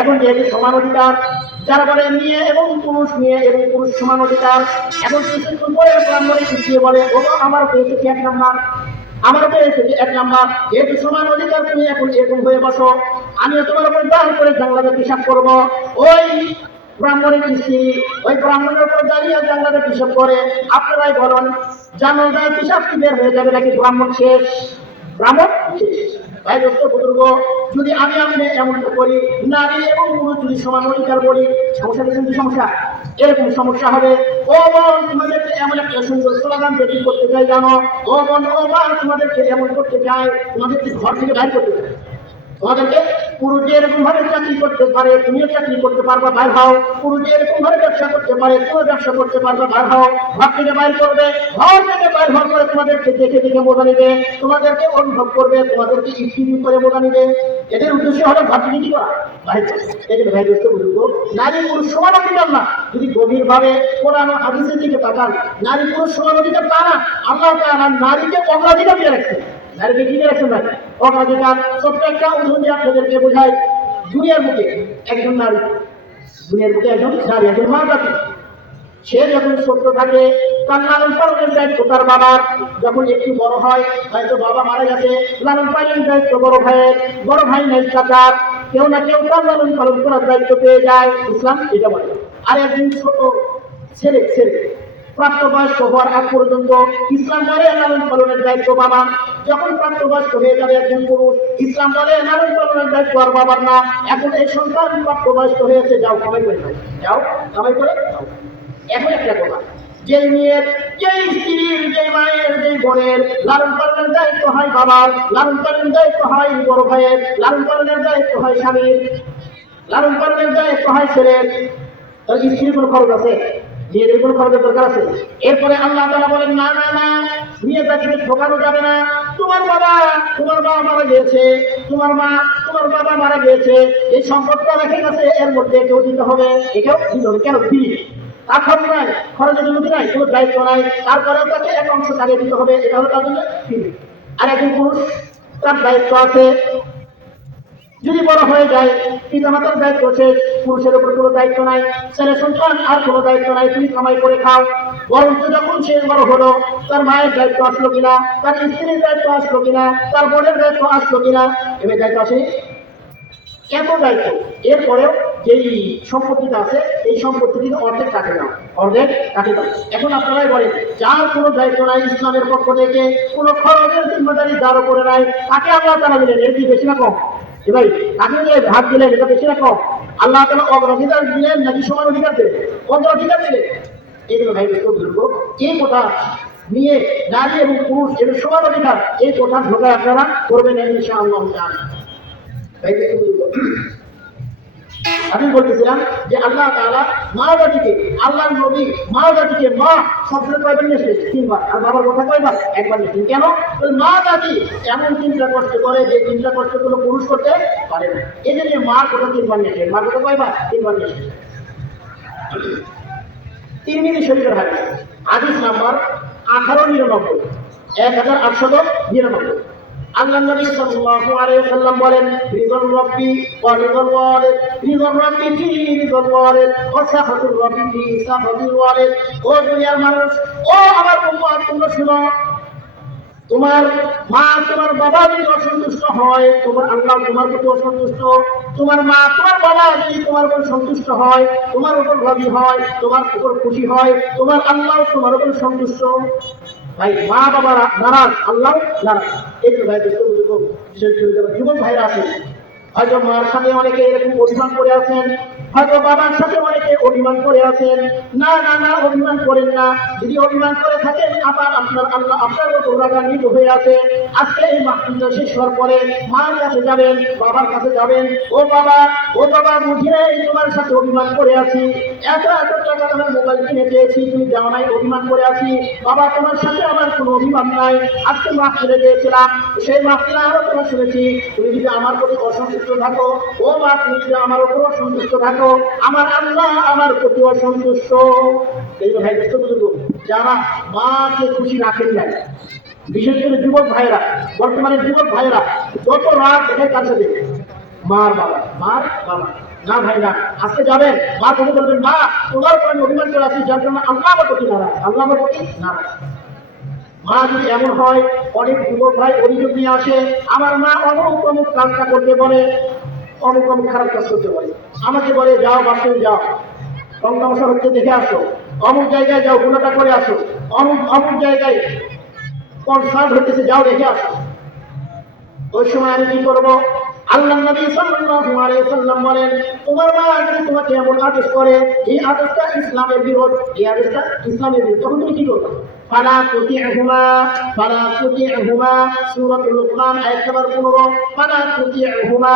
এখন যেহেতু সমান অধিকার, যারা বলে মেয়ে এবং পুরুষ সমান অধিকার, এখন কিছুক্ষণ পরে ব্রাহ্মণের স্ত্রী বলে ও আমার পেয়েছে 1 নাম্বার, আমার পেয়েছে 1 নাম্বার, যেহেতু সমান অধিকার তুমি এখন এরকম হয়ে বসো, আমিও তোমার উপর দাঁড় করে জানলাতে পিসাব করবো। ওই ব্রাহ্মণের স্ত্রী ওই ব্রাহ্মণের উপর দাঁড়িয়ে জানলাতে পিসাব করে। আপনারাই বলেন জানলায় পিসাব কি বের হয়ে যাবে নাকি ব্রাহ্মণ শেষ? ব্রাহ্মণ শেষ। ভাই দোস্ত বুজুর্গ, যদি আমি এমন করি, নারী এবং পুরুষ যদি সমান অধিকার বলি, সমস্যা দেখেন কি সমস্যা? এরকম সমস্যা হবে। ও বোন তোমাদেরকে এমন একটা সুন্দর স্লোগান তৈরি করতে চাই জানো, ও বোন ও মা তোমাদেরকে এমন করতে চাই, তোমাদেরকে ঘর থেকে বাইর করতে চাই। তোমাদেরকে পুরুষ যে এরকম ভাবে চাকরি করতে পারে তুমিও চাকরি করতে পারবা, বাইর হও। পুরুষ যে এরকম ভাবে ব্যবসা করতে পারে তুমিও ব্যবসা করতে পারবা, বাইর হও। ঘর থেকে বাইর করবে, ঘর থেকে বাইর হওয়ার পরে তোমাদেরকে দেখে দেখে মজা নিবে, তোমাদেরকে অনুভব করবে, তোমাদেরকে ইস্তিরি করে মজা নিবে। এদের উদ্দেশ্য হলো ঘর থেকে কি করা? বাইর করা। এই জন্য ভাই দোস্ত বুঝুন, নারী পুরুষ সমান অধিকার না। যদি গভীর ভাবে কোরআন ও হাদিসের দিকে তাকান, নারী পুরুষ সমান অধিকার তা না, আল্লাহ তাআলা নারীকে অগ্রাধিকার দিয়ে রাখছে। নারীকে কি দিয়ে রাখছেন? না অগ্রাধিকার। ছোট্ট একটা উদাহরণ দিয়ে আপনাদেরকে বোঝায়। দুনিয়ার বুকে একজন নারী, দুনিয়ার বুকে একজন নারী, একজন মা জাতি, সে যখন ছোট থাকে তার লালন পালনের দায়িত্ব তার বাবার, যখন একটু বড় হয় হয়তো বাবা মারা গেছে, লালন পালনের দায়িত্ব বড় ভাইয়ের, বড় ভাই নাই চাচার, কেউ না কেউ তার লালন পালন করার দায়িত্ব পেয়ে যায়, ইসলাম এটা বলে। আর একদিন ছোট ছেলে ছেলে প্রাপ্তবয়স্ক হওয়ার আগ পর্যন্ত ইসলাম বলে লালন পালনের দায়িত্ব বাবা, যখন প্রাপ্তবয়স্ক হয়ে যাবে একজন পুরুষ, ইসলাম বলে লালন পালনের দায়িত্ব আর বাবার না। এখন এই সন্তান প্রাপ্তবয়স্ক হয়েছে, যাও কামাই করে নাও, যাও কামাই করে নাও। এখন একটা কথা, যে মেয়ের, যে স্ত্রীর, যে মায়ের, যে বোনের লালন পালনের দায়িত্ব হয় বাবার, লালন পালনের দায়িত্ব হয় বড় ভাইয়ের, লালন পালনের দায়িত্ব হয় স্বামীর, লালন পালনের দায়িত্ব হয় ছেলের, তার স্ত্রীর কোনো খরচ আছে? মেয়েদের কোনো খরচের দরকার আছে? এরপরে আল্লাহ তাআলা বলেন না না না, মেয়ে জাতিকে ঠকানো যাবে না। তোমার বাবা, তোমার বাবা মারা গিয়েছে, তোমার মা, তোমার বাবা মারা গিয়েছে, এই সম্পদটা রেখে গেছে, এর মধ্যে কেউ দিতে হবে, একেও দিতে হবে। কেন দিবি? তার খরচ নাই, খরচের জন্য নাই, কোনো দায়িত্ব নাই, তারপরেও তাকে এক অংশ তাকে দিতে হবে, এটা হলো তার জন্য দিবি। আর একজন পুরুষ, তার দায়িত্ব আছে, যদি বড় হয়ে যায় পিতামাতার দায়িত্ব শেষ, পুরুষের উপর কোনো দায়িত্ব নাই, ছেলে সন্তান আর কোনো দায়িত্ব নাই, তুমি কামাই করে খাও। বরঞ্চ যখন সে বড় হলো, তার মায়ের দায়িত্ব আসলো কিনা, তার স্ত্রীর দায়িত্ব আসলো কিনা, তার বোনের দায়িত্ব আসলো কিনা, এবার দায়িত্ব আসেনি, এত দায়িত্ব। এরপরেও যেই সম্পত্তিটা আছে এই সম্পত্তিটিকে অর্ধেক কাটে দাও, অর্ধেক কাটে দাও। এখন আপনারাই বলেন, যার কোনো দায়িত্ব নাই ইসলামের পক্ষ থেকে, কোনো খরচের জিম্মেদারি যার উপরে নাই, তাকে আল্লাহ তাআলা দিলেন, এর কি বেশি না কম? ভাই তাকে যে ভাগ দিলেন এটা বেশি না কম? আল্লাহ তাআলা অগ্রাধিকার দিলেন নাকি সমান অধিকার দিলেন? অগ্রাধিকার দিলেন। এগুলো ভাই বলবো, এই কথা নিয়ে নারী এবং পুরুষ এর সমান অধিকার, এই কথা ঢোকায় আপনারা করবেন ইনশাআল্লাহ। ভাই আমি বলতেছিলাম যে আল্লাহ তাআলা মা জাতিকে, আল্লাহর নবী মা জাতিকে মা শব্দের কয়বার নিয়ে এসেছে? 3 বার। আর বাবার কথা কয়বার? একবার নিয়েছেন। কেন? ওই মা জাতি এমন চিন্তা কষ্ট করে যে চিন্তা কষ্ট কোনো পুরুষ করতে পারে না, এই জন্য মা কথা 3 বার নিয়েছে। মা কথা কয়বার? 3 বার নিয়ে এসেছে। তিরমিজি শরীফের হাদিস, হাদিস নাম্বার 1899, 1899। আল্লাহ নবী সাল্লাল্লাহু আলাইহি ওয়াসাল্লাম বলেন, রিদল রাব্বি ওয়া রিদল ওয়ালিদ, রিদল রাব্বি ফি রিদল ওয়ালিদ ওয়া সাখাতুর রাব্বি ফি সাখাতুল ওয়ালিদ। ও দুনিয়ার মানুষ, ও আমার উম্মত, তোমরা শুনো, তোমার মা তোমার বাবা যদি অসন্তুষ্ট হয়, তোমার আল্লাহ তোমার প্রতি অসন্তুষ্ট। তোমার মা তোমার বাবা যদি তোমার উপর সন্তুষ্ট হয়, তোমার উপর রাজি হয়, তোমার উপর খুশি হয়, তোমার আল্লাহ তোমার উপর সন্তুষ্ট। ভাই মা বাবা নারাজ, আল্লাহ নারাজ। এই তো ভাই যুবক ভাইরা আছেন, হয়তো মার সাথে অনেকে এরকম অভিমান করে আছেন, হয়তো বাবার সাথে অনেকে অভিমান করে আছেন। না না না, অভিমান করেন না। যদি অভিমান করে থাকেন, আবার আপনার আল্লাহ আপনার উপর রাগান্বিত হয়ে আছে। আজকে এই মাহফিলটা শেষ হওয়ার পরে মার কাছে যাবেন, বাবার কাছে যাবেন, ও বাবা, ও বাবা, বুঝে তোমার সাথে অভিমান করে আছি, এত এত টাকা তোমার মোবাইল কিনে চেয়েছি, তুমি যাও নাই, অভিমান করে আছি। বাবা তোমার সাথে আমার কোনো অভিমান নাই, আজকে মাহফিলে গিয়েছিলাম, সেই মাহফিলে আরো তোমার শুনেছি, তুমি যদি আমার প্রতি অসন্তুষ্ট থাকো, ও মা তুমি যদি আমার উপর অসন্তুষ্ট থাকো, আমার আল্লাহ আমার প্রতি অসন্তুষ্ট। এই ভাই বুজুর্গ যারা মাকে খুশি রাখেন নাই, বিশেষ করে যুবক ভাইরা, বর্তমানে যুবক ভাইরা যত রাত দেখে কাছে দেবে মার বাবা, মার বাবা। না ভাই না, আজকে যাবেন মা থেকে বলবেন, মা তোমার উপর আমি অভিমান করে আছি, যার জন্য আল্লাহ আমার প্রতি নারাজ, আল্লাহ আমার প্রতি নারাজ। মা যদি এমন হয়, অনেক যুবক ভাই অভিযোগ নিয়ে আসে, আমার মা অমুক অমুক কাজটা করতে বলে, অমুক অমুক খারাপ কাজ করতে বলে, আমাকে বলে যাও বাথরুম যাও, রং তামাশা হচ্ছে দেখে আসো, অমুক জায়গায় যাও গুণাটা করে আসো, অমুক অমুক জায়গায় কনসার্ট হইতেছে যাও দেখে আসো। ওই সময় আমি কি করবো? আল্লাহ নবী সাল্লাল্লাহু আলাইহি ওয়াসাল্লাম বলেন, তোমার মা যদি তোমাকে এমন আদেশ করে, এই আদেশটা ইসলামের বিরোধ, এই আদেশটা ইসলামের বিরোধ, তখন তুমি কি করবে? ফালা তুতি'হুমা, ফালা তুতি'হুমা, সূরাতুল লুকমান আয়াত নাম্বার 15। ফালা তুতি'হুমা,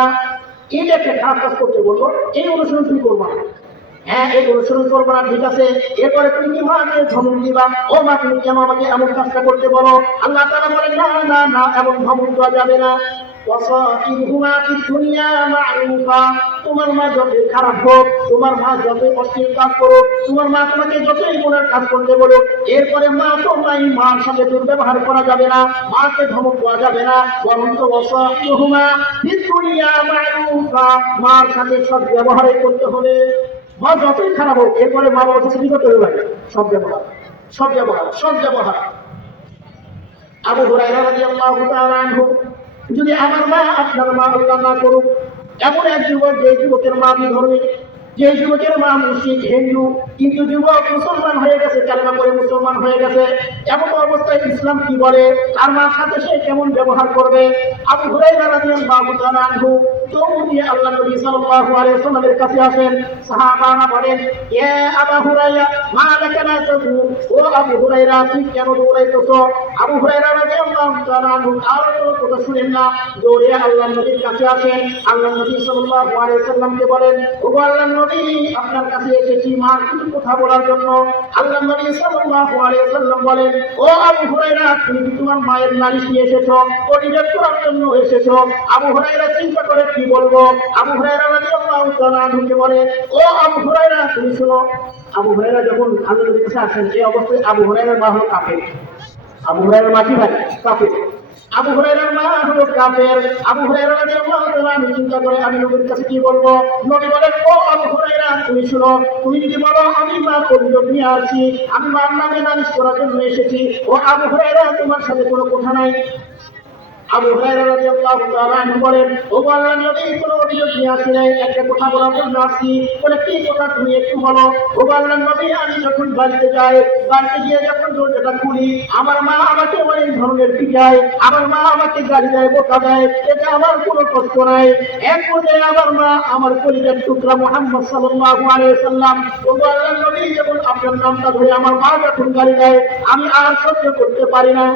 এই যে একটা খারাপ কাজ করতে বলবো, এই অনুসরণ তুমি করবা না। হ্যাঁ, এই অনুসরণ করবো না, ঠিক আছে। এরপরে তুমি কি মাকে ধমক দিবা, ও মা তুমি কেন আমাকে এমন কাজটা করতে বলো? আল্লাহ তাআলা বলেন, না না না, এমন ধমক দেওয়া যাবে না। ওয়াসাইবহুমা ফিদ দুনিয়া মা'রুফা, তোমার মা যতই খারাপ হোক, তোমার মা যতই অশ্লীল কাজ করুক, তোমার মা তোমাকে যতই গুনার কাজ করতে বলুক, এরপরে মা তোমার মার সাথে দুর্ব্যবহার করা যাবে না, মাকে ধমক দেওয়া যাবে না, বরঞ্চ ওয়াসাইবহুমা ফিদ দুনিয়া মা'রুফা, মার সাথে সৎ ব্যবহারই করতে হবে। মা যতই খারাপ হোক এরপরে মা বাবার কাছে বিরত হয়ে লাগে সব ব্যবহার সব ব্যবহার সব ব্যবহার। আবু হুরায়রা রাদিয়াল্লাহু তাআলা আনহু, যদি আমার মা আপনার মা আল্লাহ না করুক এমন এক যুবক, যে যুবকের মা বিধর্মী, যে যুবকের মা মুশরিক হিন্দু, কিন্তু যুবক মুসলমান হয়ে গেছে, কালেমা পড়ে মুসলমান হয়ে গেছে, এমন অবস্থায় ইসলাম কি বলে, তার মার সাথে সে কেমন ব্যবহার করবে? আবু হুরায়রা রাদিয়াল্লাহু তাআলা আনহু দৌড় দিয়ে আল্লাহ নবী সাল্লাল্লাহু আলাইহি ওয়াসাল্লামের কাছে আসেন। সাহাবারা বলেন, ইয়া আবু হুরায়রা মা লাকা লা তাদুর, ও আবু হুরায়রা তুই কেন দৌড়াইতেছো? আবু হুরায়রা রাদিয়াল্লাহু তাআলা আনহু আর কথা শুনেন না, দৌড়ে আল্লাহ নবীর কাছে আসেন। আল্লাহ নবী সাল্লাল্লাহু আলাইহি ওয়াসাল্লামকে বলেন, ও আল্লাহর নবী আপনার কাছে এসেছি মার কিছু কথা বলার জন্য। আল্লাহ নবী সাল্লাল্লাহু আলাইহি ওয়াসাল্লাম বলেন, ও আবু হুরায়রা তুমি কি তোমার মায়ের নালিশ নিয়ে এসেছো, পরিত্যাগ করার জন্য এসেছো? আবু হুরায়রা চিন্তা করে কি বলবো। আবু হুরায়রা রাদিয়াল্লাহু তাআলা আনহুকে বলে, ও আবু হুরায়রা তুমি শোনো। আবু হুরায়রা যখন আল্লাহ নবীর কাছে আসেন, এই অবস্থায় আবু হুরায়রার মা হলো কাফের। আবু হুরায়রার মা কি ভাই? কাফের। আবু হুরায়রার মা হলো কাফের। আবু হুরায়রা রাদিয়াল্লাহু তাআলা আনহু চিন্তা করে আমি নবীর কাছে কি বলবো। নবী বলেন, ও আবু হুরায়রা তুমি শুনো, তুমি যদি বলো আমি মার অভিযোগ নিয়ে আসছি, আমি মার নামে নালিশ করার জন্য এসেছি, ও আবু হুরায়রা তোমার সাথে কোনো কথা নাই। আবু হুরায়রা রাদিয়াল্লাহু তাআলা আনহু বলেন, ও আল্লাহর নবী কোনো অভিযোগ নিয়ে আসি নাই, একটা কথা বলার জন্য আসছি। বলে কি কথা তুমি একটু বলো। ও আল্লাহর নবী আমি যখন বাড়িতে যাই, বাড়িতে গিয়ে যখন দরজাটা খুলি, আমার মা আমাকে অনেক ধরনের পিটায়, আমার মা আমাকে গালি দেয়, বোকা দেয়, এতে আমার কোনো কষ্ট নাই। এক পর্যায়ে আমার মা আমার কলিজার টুকরা মুহাম্মদ সাল্লাল্লাহু আলাইহি ওয়াসাল্লাম, ও আল্লাহর নবী যখন আপনার নামটা ধরে আমার মা যখন গালি দেয়, আমি আর সহ্য করতে পারি না।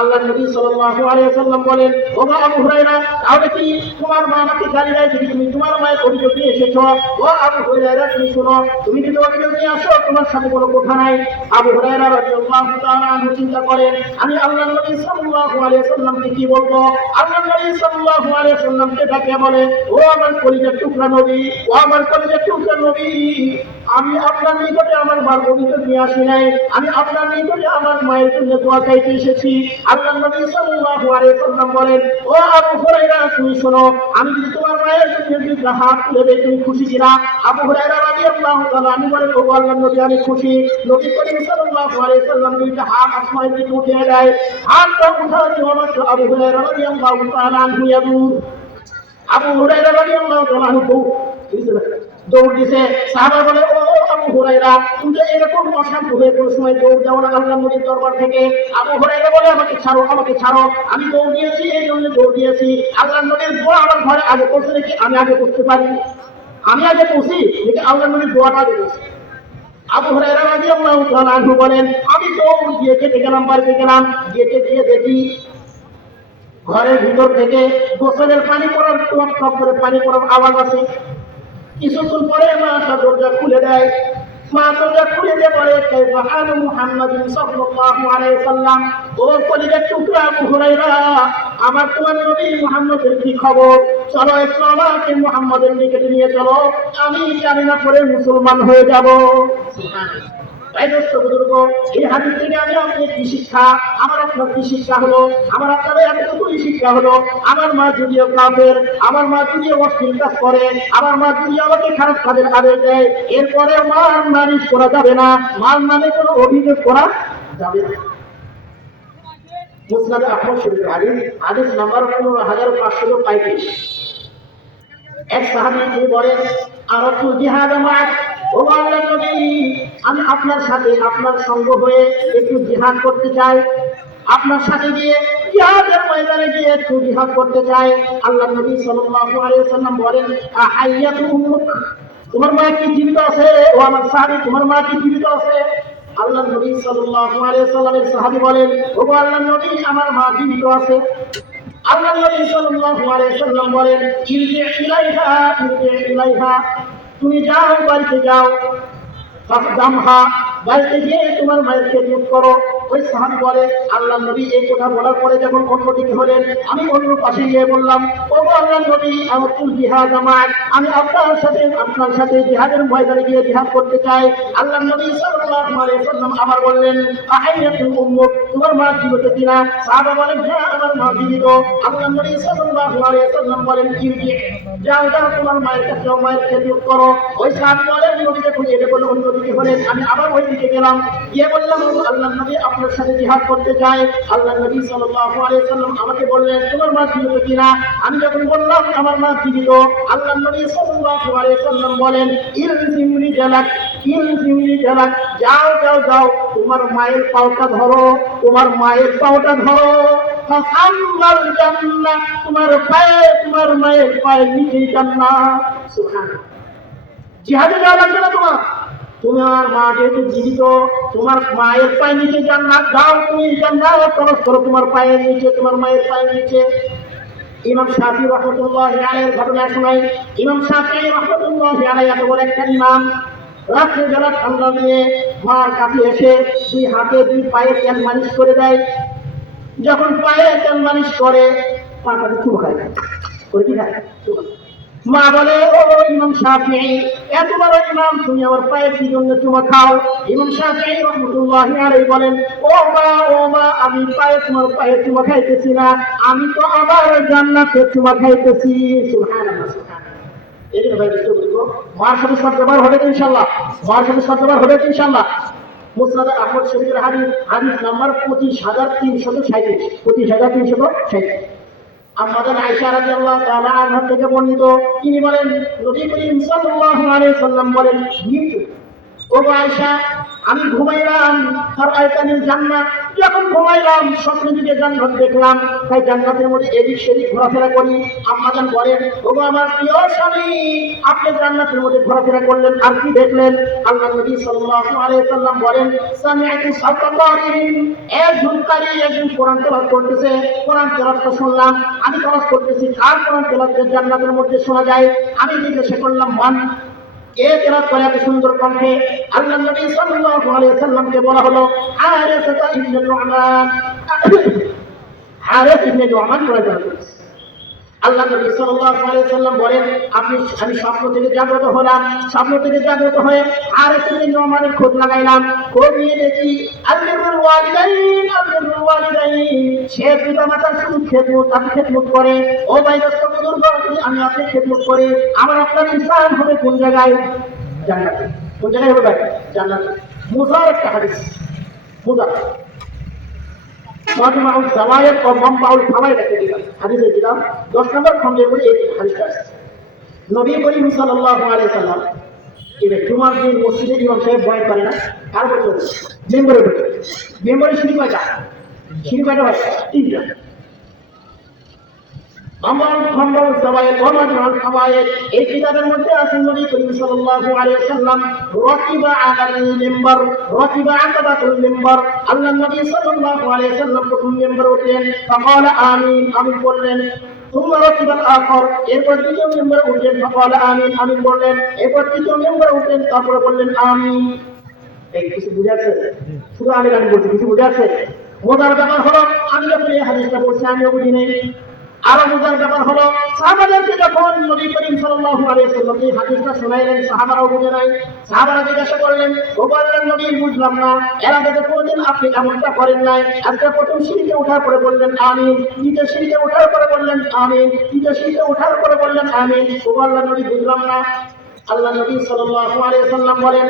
আল্লাহ নবী সাল্লাল্লাহু আলাইহি ওয়াসাল্লাম বলেন, ও আবু হুরায়রা তাহলে কি তোমার মা আমাকে গালি দেয় যদি তুমি তোমার মায়ের অভিযোগ নিয়ে এসেছো? ও আবু হুরায়রা তুমি শোনো, তুমি যদি অভিযোগ নিয়ে আসো তোমার সাথে কোনো কথা নাই। আবু হুরায়রা রাদিয়াল্লাহু তাআলা আনহু চিন্তা করেন, আমি আল্লাহ নবী সাল্লাল্লাহু আলাইহি ওয়াসাল্লামকে কি বলবো। আল্লাহ নবী সাল্লাল্লাহু আলাইহি ওয়াসাল্লামকে ডাকে বলে, ও আমার কলিজার টুকরা নবী, ও আমার কলিজার টুকরা নবী, আমি আপনার নিকটে আমার মার অভিযোগ নিয়ে আসি নাই, আমি আপনার নিকটে আমার মায়ের জন্য দোয়া চাইতে এসেছি। আল্লাহ নবী সাল্লাল্লাহু আলাইহি ওয়াসাল্লাম বলেন, ও আবু হুরায়রা তুমি শোনো, আমি যদি তোমার মায়ের জন্য দুইটা হাত তুলে দেই তুমি খুশি কিনা? আবু হুরায়রা রাদিয়াল্লাহু তাআলা আমি বলেন, ও আল্লাহর নবী আমি খুশি। নবী করিম সাল্লাল্লাহু আলাইহি ওয়াসাল্লাম দুইটা হাত আসমানের দিকে উঠিয়ে দেয়। হাতটা উঠার সময় আবু হুরায়রা রাদিয়াল্লাহু তাআলা আনহু ইয়াদুর, আবু হুরায়রা রাদিয়াল্লাহু তাআলা আনহু দৌড় দিছে। সাহাবা বলে, ও আবু হুরায়রা তুমি এরকম অশান্ত হয়ে কোনো সময় দৌড় দাও না আল্লাহর নবীর দরবার থেকে? আবু হুরায়রা বলে, আমাকে ছাড়ো, আমাকে ছাড়ো, আমি দৌড় দিয়েছি এই জন্য দৌড় দিয়েছি। আল্লাহর নবীর দোয়া আমার ঘরে আগে পৌঁছে নাকি আমি আগে পৌঁছতে পারি, আমি আগে পৌঁছি নাকি আল্লাহর নবীর দোয়াটা আগে পৌঁছে? আবু হুরায়রা রাদিয়াল্লাহু তাআলা আনহু বলেন, আমি দৌড় দিয়ে কেটে গেলাম, বাড়িতে গেলাম, গিয়ে গিয়ে দেখি ঘরের ভিতর থেকে গোসলের পানি পড়ার টপ টপ করে পানি পড়ার আওয়াজ আছে। কিছুক্ষণ পরে মা দরজা খুলে দেয়। মা দরজা খুলে দিয়ে বলে, কাইফা হালু মুহাম্মাদিন সাল্লাল্লাহু আলাইহি ওয়াসাল্লাম, ও কলিজার টুকরা আবু হুরায়রা আমার তোমার নবী মুহাম্মদের কি খবর? চলো একটু আমাকে মুহাম্মদের নিকটে নিয়ে চলো, আমি কালিমা পড়ে মুসলমান হয়ে যাব। সুবহানাল্লাহ। এই হাদিস থেকে আমি আপনার কি শিক্ষা, আমার আপনার কি শিক্ষা হলো? আমার আপনাদের এতটুকুই শিক্ষা হলো, আমার মা যদিও কাফের, আমার মা যদিও অশ্লীল কাজ করে, আমার মা যদি আমাকে খারাপ কাজের আদেশ দেয়, এরপরে মার নালিশ করা যাবে না, মার নামে কোনো অভিযোগ করা যাবে না। মুসনাদে আহমদ শরীফ হাদিস নাম্বার 15,535। এক সাহাবী তিনি বলেন, আরাতুল জিহাদ মা'আক, ও আল্লাহর নবী আমি আপনার সাথে আপনার সঙ্গ হয়ে একটু জিহাদ করতে চাই, আপনার সাথে গিয়ে জিহাদের ময়দানে গিয়ে একটু জিহাদ করতে চাই। আল্লাহর নবী সাল্লাল্লাহু আলাইহি ওয়াসাল্লাম বলেন, আহাইয়াতু উম্মুক, তোমার মা কি জীবিত আছে? ও আমার সাহাবী তোমার মা কি জীবিত আছে? আল্লাহর নবী সাল্লাল্লাহু আলাইহি ওয়াসাল্লামের সাহাবী বলেন, ও আল্লাহর নবী আমার মা জীবিত আছে। আল্লাহ নবী সাল্লাল্লাহু আলাইহি ওয়াসাল্লাম বলেন, ইরজি ইলাইহা, ইরজি ইলাইহা, তুমি যাও বাড়িতে যাও, ফাকদামহা, বাড়িতে গিয়ে তোমার মায়ের খেদমত করো, ওই সাহাবী বলে, আল্লাহর নবী এই কথা বলার পরে যখন অন্যদিকে হলেন, আমি অন্য পাশে গিয়ে বললাম, ও আল্লাহর নবী, আমাতুল জিহাদ আমার, আমি আপনার সাথে জিহাদের ময়দানে গিয়ে জিহাদ করতে চাই। আল্লাহর নবী সাল্লাল্লাহু আলাইহি ওয়াসাল্লাম আবার বললেন, আহাইয়াতুল উম্মুক, তোমার মা জীবিত কিনা? সাহাবা বলেন, হ্যাঁ আমার মা জীবিত। আল্লাহর নবী সাল্লাল্লাহু আলাইহি ওয়াসাল্লাম বলেন, ইরজি, যাও তোমার মায়ের কাছে যাও, মায়ের খেদমত করো। ওই সাহাবী বলেন, নবীকে খুঁজে এটা বলে অন্যদিকে হলেন, আমি আবার ওই দিকে গেলাম, গিয়ে বললাম, আল্লাহর নবী আপনার সাথে জিহাদ করতে চাই। আল্লাহর নবী সাল্লাল্লাহু আলাইহি ওয়াসাল্লাম আমাকে বললেন, তোমার মা জীবিত কিনা? আমি যখন বললাম আমার মা জীবিত, আল্লাহর নবী সাল্লাল্লাহু আলাইহি ওয়াসাল্লাম বলেন, ইলজিমনি জালাক, ইলজিমনি জালাক, যাও যাও যাও, তোমার মায়ের পাওটা ধরো, তোমার মায়ের পাওটা ধরো। ফাসাল্লাল জান্নাহ, তোমার মায়ের পায়ের নিচে জান্নাত। সুবহানাল্লাহ। জিহাদে যাওয়া লাগবে না তোমার মা যেহেতু জীবিত, তোমার মায়ের পায়ের নিচে জান্নাত, যাও তুমি জান্নাত খরচ করো তোমার পায়ের নিচে, তোমার মায়ের পায়ের নিচে। ইমাম শাফি রাহমাতুল্লাহি আলাইহির ঘটনা শোনাই। ইমাম শাফি রাহমাতুল্লাহি আলাইহি এত বড় একটা ইমাম, রাত্রে বেলা ঠান্ডা নিয়ে মার কাছে এসে দুই হাতে দুই পায়ে তেল মালিশ করে দেয়। যখন পায়ে তেল মালিশ করে, পাটাতে চুমো খায়, করে কি খায়? মা বলে, ও ইমাম শাফিঈ, এত বড় ইমাম, তুমি আমার পায়ে কি জন্য চুমা খাও? ইমাম শাফিঈ রাহমাতুল্লাহি আলাইহি বলেন, ও মা, আমি তোমার পায়ে চুমা খাইতেছি না, আমি তো আবার জান্নাতে চুমা খাইতেছি। সুবহানাল্লাহ, সুবহানাল্লাহ। এই যে ভাই বুঝতে বলবো, মার সাথে সদ্ব্যবহার হবে তো ইনশাআল্লাহ, মার সাথে সদ্ব্যবহার হবে তো ইনশাআল্লাহ। মুসনাদ আহমদ শরীফের হাদিস নাম্বার 25337, 25337। আমাদের আয়েশা রাদিয়াল্লাহু তাআলা আনহা থেকে বর্ণিত, তিনি বলেন, নবী করিম সাল্লাল্লাহু আলাইহি ওয়াসাল্লাম বলেন, ও আয়েশা, আমি ঘুমাইলাম, ফারাআইতানিল জান্নাহ, যখন ঘুমাইলাম স্বপ্নে দিকে জান্নাত দেখলাম, তাই জান্নাতের মধ্যে এদিক সেদিক ঘোরাফেরা করি। আম্মা জান বলেন, ও আমার প্রিয় স্বামী, আপনি জান্নাতের মধ্যে ঘোরাফেরা করলেন, আর কি দেখলেন? আল্লাহর নবী সাল্লাল্লাহু আলাইহি ওয়াসাল্লাম বলেন, সামিআতু সাওতা কারিন, একজন কারি, একজন কোরআন তেলাওয়াত করতেছে, কোরআন তেলাওয়াতটা শুনলাম, আমি তেলাওয়াত করতেছি, আর কোরআন তেলাওয়াত জান্নাতের মধ্যে শোনা যায়। আমি জিজ্ঞাসা করলাম, মান কে তেলাওয়াত করে এত সুন্দর কণ্ঠে? আল্লাহর নবী সাল্লাল্লাহু আলাইহি ওয়াসাল্লামকে বলা হলো, হারিসা ইবনে নু'মান, হারিস ইবনে নু'মান তেলাওয়াত করেছে। আল্লাহ নবী সাল্লাল্লাহু আলাইহি ওয়াসাল্লাম বলেন, আমি স্বপ্ন থেকে জাগ্রত হলাম, স্বপ্ন থেকে জাগ্রত হয়ে হারিস ইবনে নু'মানের খোঁজ লাগাইলাম, খোঁজ নিয়ে দেখি আলবিরুল ওয়ালিদাইন, সে পিতামাতার শুধু খেদমত করে। ও ভাই দোস্ত বুজুর্গ, আমি আপনার খেদমত করি, আমার আপনার ইনসান হবে কোন জায়গায়? জান্নাতে। কোন জায়গায় হবে ভাই? জান্নাতে। মুসার একটা হাদিস, মুসার মাজমাউল জাওয়ায়েদ ও মানবাউল ফাওয়ায়েদ একটা দিলাম, হাদিসে দিলাম 10 নম্বর খণ্ডের মধ্যে এই হাদিসটা আছে। নবী করিম সাল্লাল্লাহু আলাইহি ওয়াসাল্লাম এই জুমার দিন মসজিদে ইমাম সাহেব বয়ান করে না, কার বছর মেম্বারে বসে, মেম্বারে সিঁড়ি কয়টা হয়? 3টা। আমার মানবাউল জাওয়ায়েদ ও মাজমাউল ফাওয়ায়েদ, এই কিতাবের মধ্যে আছে নবী করিম সাল্লাল্লাহু আলাইহি ওয়াসাল্লাম রাকিবা আলাল মিম্বার, রাকিবা আকাবাতুল মিম্বার, আল্লাহ নবী সাল্লাল্লাহু আলাইহি ওয়াসাল্লাম প্রথম মিম্বারে উঠলেন, ফাকালা আমিন, আমিন বললেন। ثم ركب الآخر, এরপর দ্বিতীয় মিম্বারে উঠলেন, ফাকালা আমিন, আমিন বললেন। এরপর তৃতীয় মিম্বারে উঠলেন, তারপরে বললেন আমিন। এই কিছু বুঝে আছে? শুধু আমি বলছি, কিছু বুঝে আছে? মজার ব্যাপার হলো, আমি যখন এই হাদিসটা পড়ছি আমিও বুঝি নাই। আরো মজার ব্যাপার হলো, সাহাবাদেরকে যখন নবী করিম সাল্লাল্লাহু আলাইহি ওয়াসাল্লাম এই হাদিসটা শোনাইলেন, সাহাবারাও বুঝে নাই। সাহাবারা জিজ্ঞাসা করলেন, ও বললেন নবী, বুঝলাম না, এর আগে তো কোনদিন আপনি এমনটা করেন নাই, আজকে প্রথম সিঁড়িতে ওঠার পরে বললেন আমিন, দ্বিতীয় সিঁড়িতে ওঠার পরে বললেন আমিন, তৃতীয় সিঁড়িতে ওঠার পরে বললেন আমিন, ও বললেন নবী, বুঝলাম না। আল্লাহ নবী সাল্লাল্লাহু আলাইহি ওয়াসাল্লাম বলেন,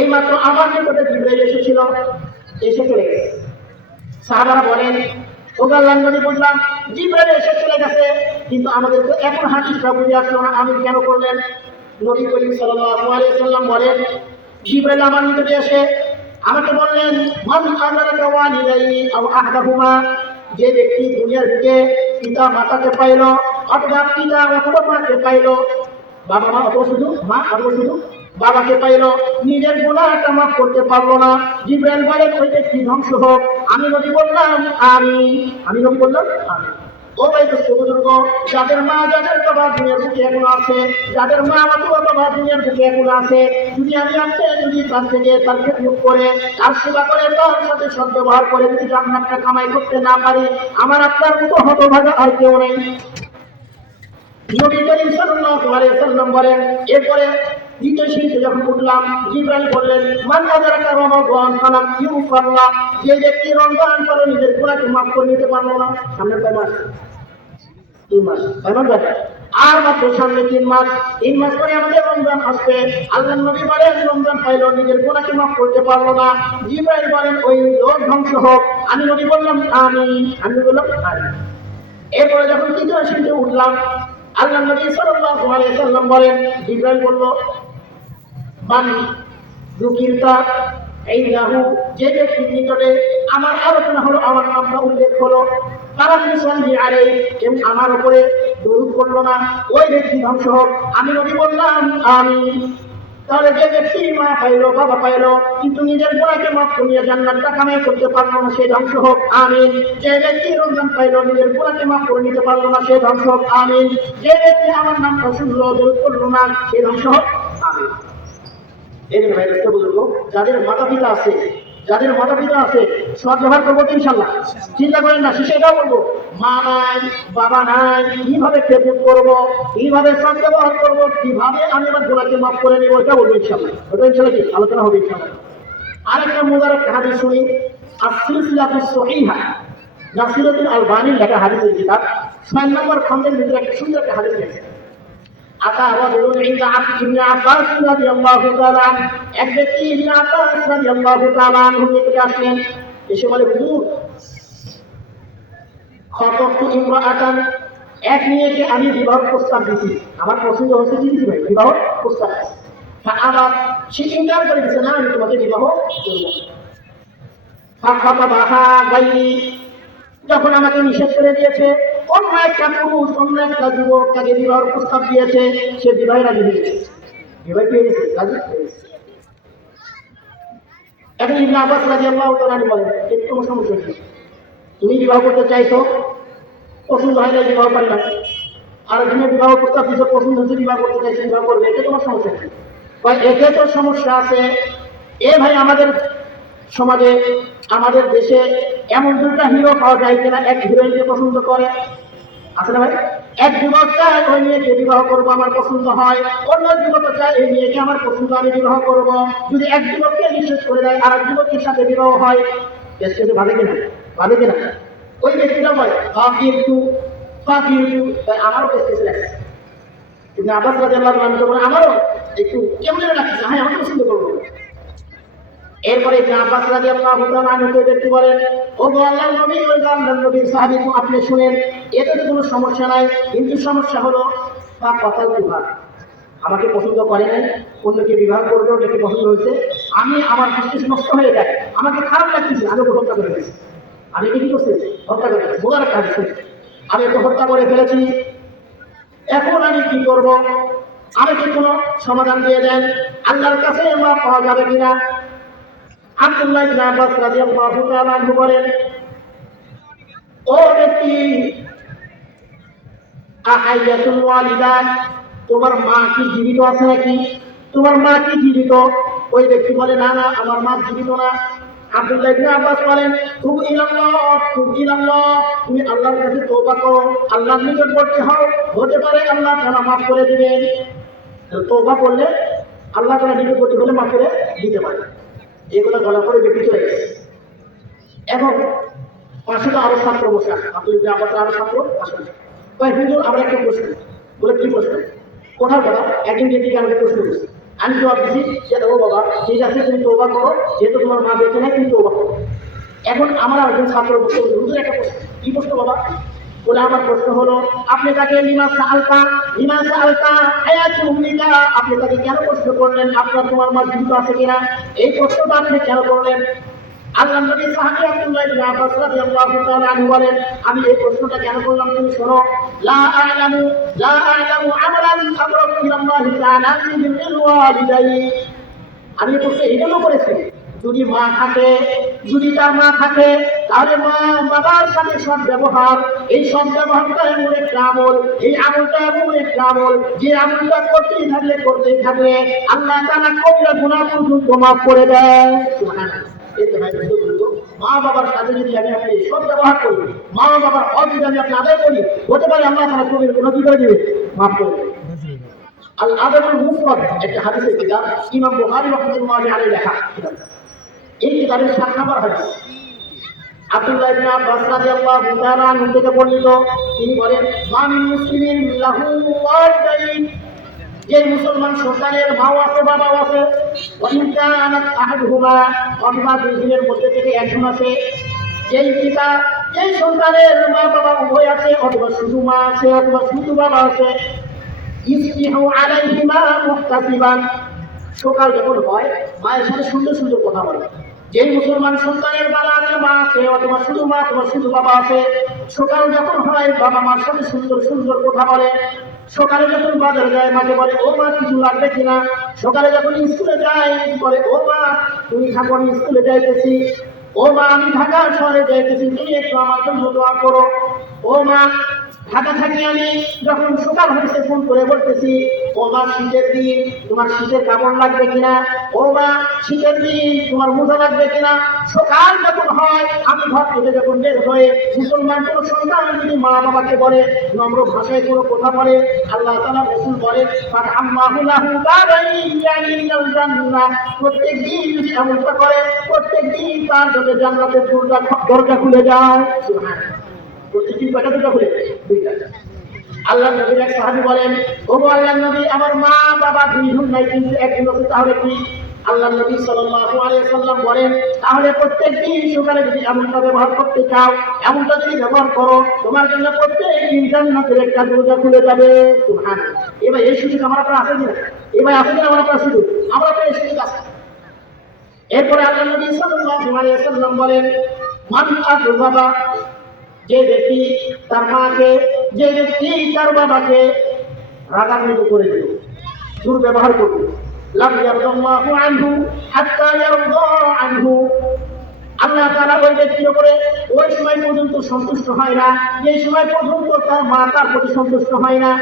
এইমাত্র আমার নিকটে জিবরাইল এসেছিল, এসে চলে গেছে। সাহাবারা বলেন, ও আল্লাহর নবী, বুঝলাম জিবরাইল এসে চলে গেছে, কিন্তু আমাদের তো এখন হাদিসটা বুঝে আসলো না, আমিন কেন করলেন? নবী করিম সাল্লাল্লাহু আলাইহি ওয়াসাল্লাম বলেন, জিবরাইল আমার নিকটে এসে আমাকে বললেন, মান আদরাকা ওয়ালিদাইহি আও আহদাহুমা, যে ব্যক্তি দুনিয়ার বুকে পিতা মাতাকে পাইল, অথবা পিতা অথবা মাকে পাইল, বাবা মা অথবা শুধু মা অথবা শুধু বাবাকে পাইল, নিজের গুনাহটা মাফ করতে পারলো না, জিবরাইল বলেন ওই ব্যক্তি ধ্বংস হোক। আমি নবী বললাম আমিন, আমি নবী বললাম আমিন। ও ভাই দোস্ত বুজুর্গ, যাদের মা যাদের বাবা দুনিয়ার বুকে এখনো আছে, যাদের মা অথবা বাবা দুনিয়ার বুকে এখনো আছে, যদি আমি আজকে যদি তার থেকে তার খেদমত করে, তার সেবা করে, তার সাথে সদ্ব্যবহার করে যদি জান্নাতটা কামাই করতে না পারি, আমার আপনার মতো হতভাগা আর কেউ নেই। নবী করিম সাল্লাল্লাহু আলাইহি ওয়াসাল্লাম বলেন, এরপরে দ্বিতীয় সিঁড়িতে যখন উঠলাম, জিবরাইল বললেন, মান আদরাকা রমাদান ফালাম ইউফাল্লাহ, যে ব্যক্তি রমজান পরে নিজের গুনাহকে মাফ করে নিতে পারলো না, সামনে কয় মাস? 3 মাস। এমন ব্যাপার, আর মাত্র সামনে 3 মাস। 3 মাস পরে আমাদের রমজান আসবে। আল্লাহর নবী বলেন, রমজান পাইলো, নিজের গুনাহকে মাফ করতে পারলো না, জিবরাইল বলেন, ওই লোক ধ্বংস হোক। আমি নবী বললাম আমিন, আমি বললাম আমিন। এরপরে যখন তৃতীয় সিঁড়িতে উঠলাম, আল্লাহ নবী সাল্লাল্লাহু আলাইহি ওয়াসাল্লাম বলেন, জিবরাইল বলল, মান যুকিরতা ইনদাহু, যে ব্যক্তির নিকটে আমার আলোচনা হলো, আমার নামটা উল্লেখ হলো, ফালাম ইউসাল্লি আলাইহি, এবং আমার উপরে দরুদ পড়লো না, ওই ব্যক্তি ধ্বংস হোক। আমি নবী বললাম আমিন। তাহলে যে ব্যক্তি মা পাইলো, বাবা পাইলো, কিন্তু নিজের গুনাহকে মাফ করিয়ে জান্নাতটা কামাই করতে পারলো না, সে ধ্বংস হোক আমিন। যে ব্যক্তি রমজান পাইলো, নিজের গুনাহকে মাফ করে নিতে পারলো না, সে ধ্বংস হোক আমিন। যে ব্যক্তি আমার নামটা শুনলো, দরুদ পড়লো না, সে ধ্বংস হোক আমিন। এই যে ভাই রাস্তা বুঝলো, যাদের মাতা পিতা আছে, যাদের মাতা পিতা আছে, সৎ ব্যবহার করবো তো ইনশাল্লাহ, চিন্তা করেন না। শেষে এটাও বলবো, মা নাই, বাবা নাই, কিভাবে খেদমত করবো, কিভাবে সৎ ব্যবহার করবো, কিভাবে আমি আমার গুনাহকে মাফ করে নিবো, এটা বলবো ইনশাল্লাহ। ওটা ইনশাল্লাহ কি আলোচনা হবে ইনশাল্লাহ। আরেকটা মুবারক হাদিস শুনি, আস-সিলসিলাতুস সহিহা, নাসিরুদ্দিন আলবানীর লেখা হাদিসের কিতাব 6 নম্বর খণ্ডের ভিতরে একটা সুন্দর একটা হাদিস আছে। আতা রাজুলুন ইনদা ইবনে আব্বাস রাদিয়াল্লাহু তাআলা আন, এক ব্যক্তি ইবনে আব্বাস রাদিয়াল্লাহু তাআলা আনহু নিকটে আসলেন, এসে বলে, হুজুর, খাতাবতু ইমরাআতান, এক মেয়েকে আমি বিবাহ প্রস্তাব দিয়েছি, আমার পছন্দ হয়েছে, দিয়েছি ভাই বিবাহ প্রস্তাব। আমার সে ইনকার করে দিচ্ছে, না আমি তোমাকে বিবাহ করবো। ফাখাতাবাহা গায়রি, যখন আমাকে নিষেধ করে দিয়েছে, অন্য একটা পুরুষ, অন্য একটা যুবক তাকে বিবাহের প্রস্তাব দিয়েছে, সে বিবাহে রাজি হয়েছে, বিবাহ পেয়ে গেছে, রাজি হয়ে গেছে। এখন ইবনে আব্বাস রাদিয়াল্লাহু তাআলা আনহু বলেন, এর কোনো সমস্যা নেই, তুমি বিবাহ করতে চাইছো, পছন্দ হয় না, বিবাহ পারি না, আর তুমি বিবাহ প্রস্তাব দিচ্ছ, পছন্দ হচ্ছে, বিবাহ করতে চাইছো, বিবাহ করবে, এতে তোমার সমস্যা নেই। এতে তো সমস্যা আছে। এ ভাই, আমাদের সমাজে, আমাদের দেশে এমন দুটা হিরো পাওয়া যায় কিনা, এক হিরোইনকে পছন্দ করে, আছে না ভাই? এক যুবক চায় ওই মেয়েকে বিবাহ করবো, আমার পছন্দ হয়, অন্য যুবক চায় এই মেয়েকে আমার পছন্দ, আমি বিবাহ করবো। যদি এক যুবককে নিষেধ করে দেয়, আর এক যুবকের সাথে বিবাহ হয়, দেশকে ভাবে কিনা, ভাবে কিনা? ওই ব্যক্তিটা বলে আমারও বেশ লাগছে, কিন্তু আব্বাস রাদিয়াল্লাহু আনহু বলে, আমারও একটু কেমন লাগছে, হ্যাঁ আমি পছন্দ করবো। এরপরে ইবনে আব্বাস রাদিয়াল্লাহু তাআলা আনহু ব্যক্তি বলেন, ও গো আল্লাহর নবী, ওই আল্লাহর নবীর সাহাবী, আপনি শুনেন, এতে তো কোনো সমস্যা নাই, কিন্তু সমস্যা হলো বা কথা বিবাহ, আমাকে পছন্দ করে নাই, অন্যকে বিবাহ করবে, ওটাকে পছন্দ হয়েছে, আমি আমার বিশ্বাস নষ্ট হয়ে যায়, আমাকে খারাপ লাগতেছে, আমি ওকে হত্যা করে ফেলেছি। আমি কি করছি? হত্যা করে ফেলেছি, বোঝার কাজ, আমি ওকে হত্যা করে ফেলেছি। এখন আমি কি করব? আমাকে কোনো সমাধান দিয়ে দেন, আল্লাহর কাছে মাপ পাওয়া যাবে কিনা? আব্দুল্লাহ ইবনে আব্বাস রাদিয়াল্লাহু তাআলা আনহু বলেন, ও ব্যক্তি, আহাইয়াতুল ওয়ালিদান, তোমার মা কি জীবিত আছে নাকি? তোমার মা কি জীবিত? ওই ব্যক্তি বলে, না না, আমার মা জীবিত না। আব্দুল্লাহ ইবনে আব্বাস বলেন, তুব ইলাল্লাহ, তুমি আল্লাহর কাছে তওবা করো, আল্লাহর নিকটবর্তী হও, হতে পারে আল্লাহ তাআলা মাফ করে দিবেন। তওবা করলে আল্লাহ তাআলা নিকটবর্তী হলে মাফ করে দিতে পারে। এগুলো বলা করে ব্যক্তি চলে গেছে। এখন পাশে তো আরো ছাত্র বসে আছে, আব্দুল্লাহ ইবনে আব্বাস আরো ছাত্র আসে। হুজুর, আমরা একটা প্রশ্ন, বলে কি প্রশ্ন? কোথাও কথা একদিন ব্যক্তিকে আমাকে প্রশ্ন করছে, আমি জবাব দিচ্ছি যে, ও বাবা, ঠিক আছে, তুমি তওবা করো, যেহেতু তোমার মা বেঁচে নেই, তুমি তওবা করো। এখন আমার একজন ছাত্র বসে, হুজুর একটা প্রশ্ন। কি প্রশ্ন বাবা? বলে, আমার প্রশ্ন হলো, আপনি তাকে আপনি তাকে কেন প্রশ্ন করলেন আপনার তোমার মা জীবিত আছে কিনা? এই প্রশ্নটা আপনি কেন করলেন? আল্লাহর নবী সাহাবী আব্দুল্লাহ ইবনে আব্বাস রাদিয়াল্লাহু তাআলা আনহু বলেন, আমি এই প্রশ্নটা কেন করলাম তুমি শোনো। লা আ'লামু আমালান আবরাকু ইলাল্লাহি তাআলা মিন বিররিল ওয়ালিদাইন। আমি এই প্রশ্ন এই জন্য করেছি, যদি মা থাকে, যদি তার মা থাকে, তাহলে মা বাবার সাথে সৎ ব্যবহার, এই সৎ ব্যবহারটা এমন একটা আমল, এই আমলটা এমন একটা আমল যে আমলটা করতেই থাকলে আল্লাহ তাআলা কবিরা গুনাহ পর্যন্ত মাফ করে দেয়। সুবহানাল্লাহ। এতে ভাই বলতো মা বাবার সাথে যদি আপনি সৎ ব্যবহার করি, মা বাবার হক যদি আপনি আদায় করি, হতে পারে আল্লাহ তাআলা কবিরা গুনাহ কি করে দিবে, মাফ করে দেবে। আল আদাবুল মুফরাদ একটা হাদিসের কিতাব, ইমাম বুখারী রাহমাতুল্লাহি আলাইহি লেখা। এই কিতাবের 7 নম্বর হাদিস আব্দুল্লাহ ইবনে আব্বাস রাদিয়াল্লাহু তাআলা আনহু থেকে বর্ণিত। তিনি বলেন, মা মিন মুসলিমিন লাহু ওয়ালিদাইন, যে মুসলমান সন্তানের মাও আছে বাবাও আছে, ওয়াইন কানাত আহাদুহুমা, অথবা দুইজনের মধ্যে থেকে একজন আছে, যেই পিতা যেই সন্তানের মা বাবা উভয় আছে, অথবা শুধু মা আছে অথবা শুধু বাবা আছে, ইসবিহু আলাইহিমা মুহতাসিবান, সকাল যখন হয় মায়ের সাথে সুন্দর সুন্দর কথা বলে। যেই মুসলমান সন্তানের বাবা আছে মা আছে, অথবা শুধু মা অথবা শুধু বাবা আছে, সকাল যখন হয় বাবা মার সাথে সুন্দর সুন্দর কথা বলে। সকালে যখন বাজারে যায় মাকে বলে, ও মা কিছু লাগবে কিনা। সকালে যখন স্কুলে যায় বলে, ও মা তুমি থাকো আমি স্কুলে যাইতেছি। ও মা আমি ঢাকা শহরে যাইতেছি, তুমি একটু আমার জন্য দোয়া করো। ও মা ঢাকা থাকি আমি যখন সকাল হয়েছে ফোন করে বলতেছি, ও মা শীতের দিন তোমার শীতের কাপড় লাগবে কিনা। ও মা শীতের দিন তোমার মোজা লাগবে কিনা। সকাল যখন হয় আমি ঘর থেকে যখন বের হয়ে মুসলমান কোনো সন্তান যদি মা বাবাকে বলে, নম্র ভাষায় কোনো কথা বলে, আল্লাহ তাআলা রাসূল বলে, ফাআম্মাহু লাহু বারাইয়ানিল জান্নাহ, প্রত্যেক দিন যদি এমনটা করে প্রত্যেক দিন তার জন্য জান্নাতের দরজা খুলে যায়। সুবহানাল্লাহ। প্রতিদিন কয়টা দরজা খুলে? দুইটা। আল্লাহ নবীর এক সাহাবী বলেন, ওগো আল্লাহর নবী আমার মা বাবা দুইজন নাই কিন্তু একজন আছে, তাহলে কি? আল্লাহ নবী সাল্লাল্লাহু আলাইহি ওয়াসাল্লাম বলেন, তাহলে প্রত্যেকদিন সকালে যদি এমনটা ব্যবহার করতে চাও, এমনটা যদি ব্যবহার করো, তোমার জন্য প্রত্যেকদিন জান্নাতের একটা দরজা খুলে যাবে। সুবহানাল্লাহ। এবার এই সুযোগ আমার আপনার আছে কিনা? এবার আছে কিনা আমার আপনার সুযোগ? আমার আপনার এই সুযোগ আছে। এরপরে আল্লাহ নবী সাল্লাল্লাহু আলাইহি ওয়াসাল্লাম বলেন, মান আযবাবা, যে ব্যক্তি তার মাকে, যে ব্যক্তি তার বাবাকে রাগান্বিত করে দিল, দুর্ব্যবহার করল, লাম ইয়ারদাল্লাহু আনহু হাত্তা ইয়ারদা আনহু, আল্লাহ তাআলা ওই ব্যক্তির উপরে ওই সময় পর্যন্ত সন্তুষ্ট হয় না যে সময় পর্যন্ত তার মা তার প্রতি সন্তুষ্ট হয় না।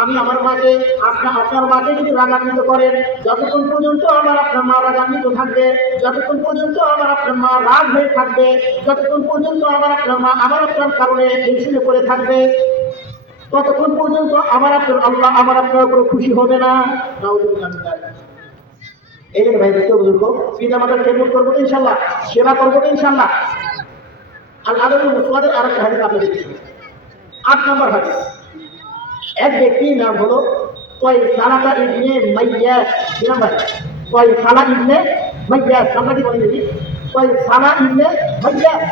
আমি আমার মাকে, আপনার মাকে যদি রাগান্বিত করেন, যতক্ষণ পর্যন্ত আমার আপনার মা রাগান্বিত থাকবে, যতক্ষণ পর্যন্ত আমার আপনার মা রাগ হয়ে থাকবে, যতক্ষণ পর্যন্ত আমার আপনার মা আমার আপনার কারণে টেনশনে পড়ে থাকবে, ততক্ষণ পর্যন্ত আমার আপনার আল্লাহ আমার আপনার উপর খুশি হবে না। এই জন্য ভাই দেখতে বুঝুন, পিতা মাতার খেদমত করবো তো ইনশাল্লাহ, সেবা করবো তো ইনশাল্লাহ। আর আদরের মুসলাদের আর একটা হাদিস আপনি দেখেছেন, 8 নম্বর হাদিস। এক ব্যক্তির নাম হলো কয়সালা ইবনে মাইয়াস। কি নাম ভাই? কয়সালা ইবনে মাইয়াস। আমরা কি বলি দেখি? কয়সালা ইবনে মাইয়াস।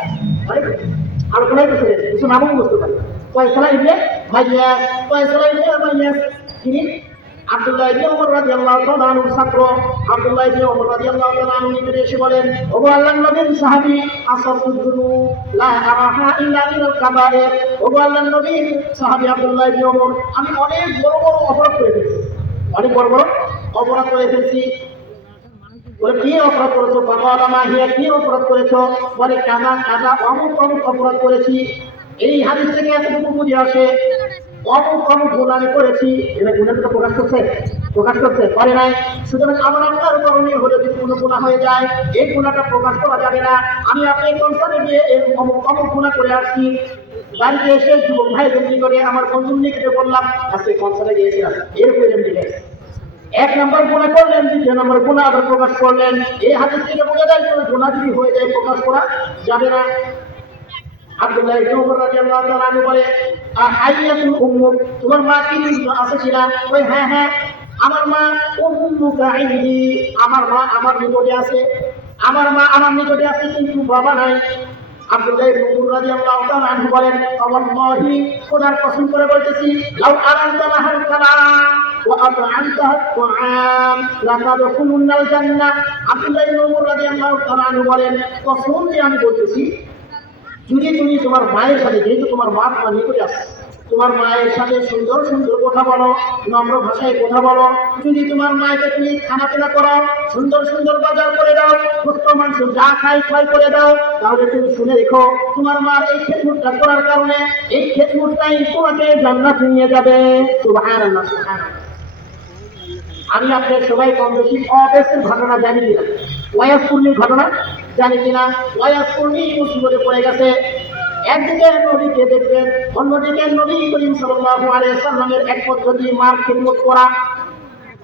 আলোচনায় কিছু নামও বুঝতে পারি। কয়সালা ইবনে মাইয়াস, কয়সালা ইবনে মাইয়াস তিনি আব্দুল্লাহ ইবনে ওমর রাদিয়াল্লাহু তাআলা আনহুর ছাত্র। আব্দুল্লাহ ইবনে ওমর রাদিয়াল্লাহু তাআলা আনহু নিকটে এসে বলেন, ওগো আল্লাহর নবীর সাহাবী, আসাবতুল যুনুব লা আরাহা ইল্লা মিনাল কাবায়ের। ওগো আল্লাহর নবীর সাহাবী আব্দুল্লাহ ইবনে ওমর, আমি অনেক বড় বড় অপরাধ করে ফেলেছি, অনেক বড় বড় অপরাধ করে ফেলেছি। বলে কি অপরাধ করেছো? বাবা মা হিয়া, কি অপরাধ করেছো? বলে কাদা কাদা অমুক অমুক অপরাধ করেছি। এই হাদিস থেকে এতটুকু বুঝে আসে অমুক অমুক গুনাহ আমি করেছি। এবার গুনাহটা প্রকাশ করছে পারে নাই। সুতরাং আমার আপনার করণীয় হলে যদি কোনো গুনাহ হয়ে যায়, এই গুনাহটা প্রকাশ করা যাবে না। আমি আপনি কনসার্টে গিয়ে এই অমুক অমুক গুনাহ করে আসছি, বাড়িতে এসে যুবক ভাইদের নিকটে আমার বন্ধুর নিকটে বললাম আজকে কনসার্টে গিয়েছিলাম, এরপরে এমনি গেছে। 1 নম্বর গুনাহ করলেন, 2 নম্বর গুনাহ আবার প্রকাশ করলেন। এই হাদিস থেকে বোঝা যায় কোনো গুনাহ যদি হয়ে যায় প্রকাশ করা যাবে না। আব্দুল্লাহ ইবনে ওমর রাদিয়াল্লাহু তাআলা আনহু বলে, আহাইয়াতুল উম্মুক, তোমার মা কি আছে কিনা? ওই হ্যাঁ হ্যাঁ আমার মা উম্মুকা ইনদি, আমার মা আমার নিকটে আছে, আমার মা আমার নিকটে আছে কিন্তু বাবা নাই। আব্দুল্লাহ ইবনে ওমর রাদিয়াল্লাহু তাআলা আনহু বলেন, আল্লাহি, খোদার কসম করে বলতেছি, লাউ আরানতা লাহাল কালাম ওয়া আত'আমতাহা আত-তাআম লাতাদখুলুন্নাল জান্নাহ। আব্দুল্লাহ ইবনে ওমর রাদিয়াল্লাহু তাআলা আনহু বলেন, কসম দিয়ে আমি বলতেছি, যদি তুমি তোমার মায়ের সাথে, যেহেতু তোমার মা তোমার নিকটে আছে, তোমার মায়ের সাথে সুন্দর সুন্দর কথা বলো, নম্র ভাষায় কথা বলো। যদি তোমার মায়েকে তুমি খানা পিনা করো, সুন্দর সুন্দর বাজার করে দাও, সুস্থ মাংস যা খাই ক্ষয় করে দাও, তাহলে তুমি শুনে রেখো তোমার মার এই খেদমতটা করার কারণে এই খেদমতটাই তোমাকে জান্নাতে নিয়ে যাবে। সুবহানাল্লাহ, সুবহানাল্লাহ। আমি আপনার সবাই কম বেশি অবেসের ঘটনা জানি কিনা, ওয়াইস পূর্ণির ঘটনা জানি কিনা। ওয়াইস পূর্ণি মুসিবতে পড়ে গেছে। একদিকে নবীকে দেখবেন, অন্যদিকে নবী করিম সাল্লাল্লাহু আলাইহি সাল্লামের এক পদ্ধতি মার খিদমত করা।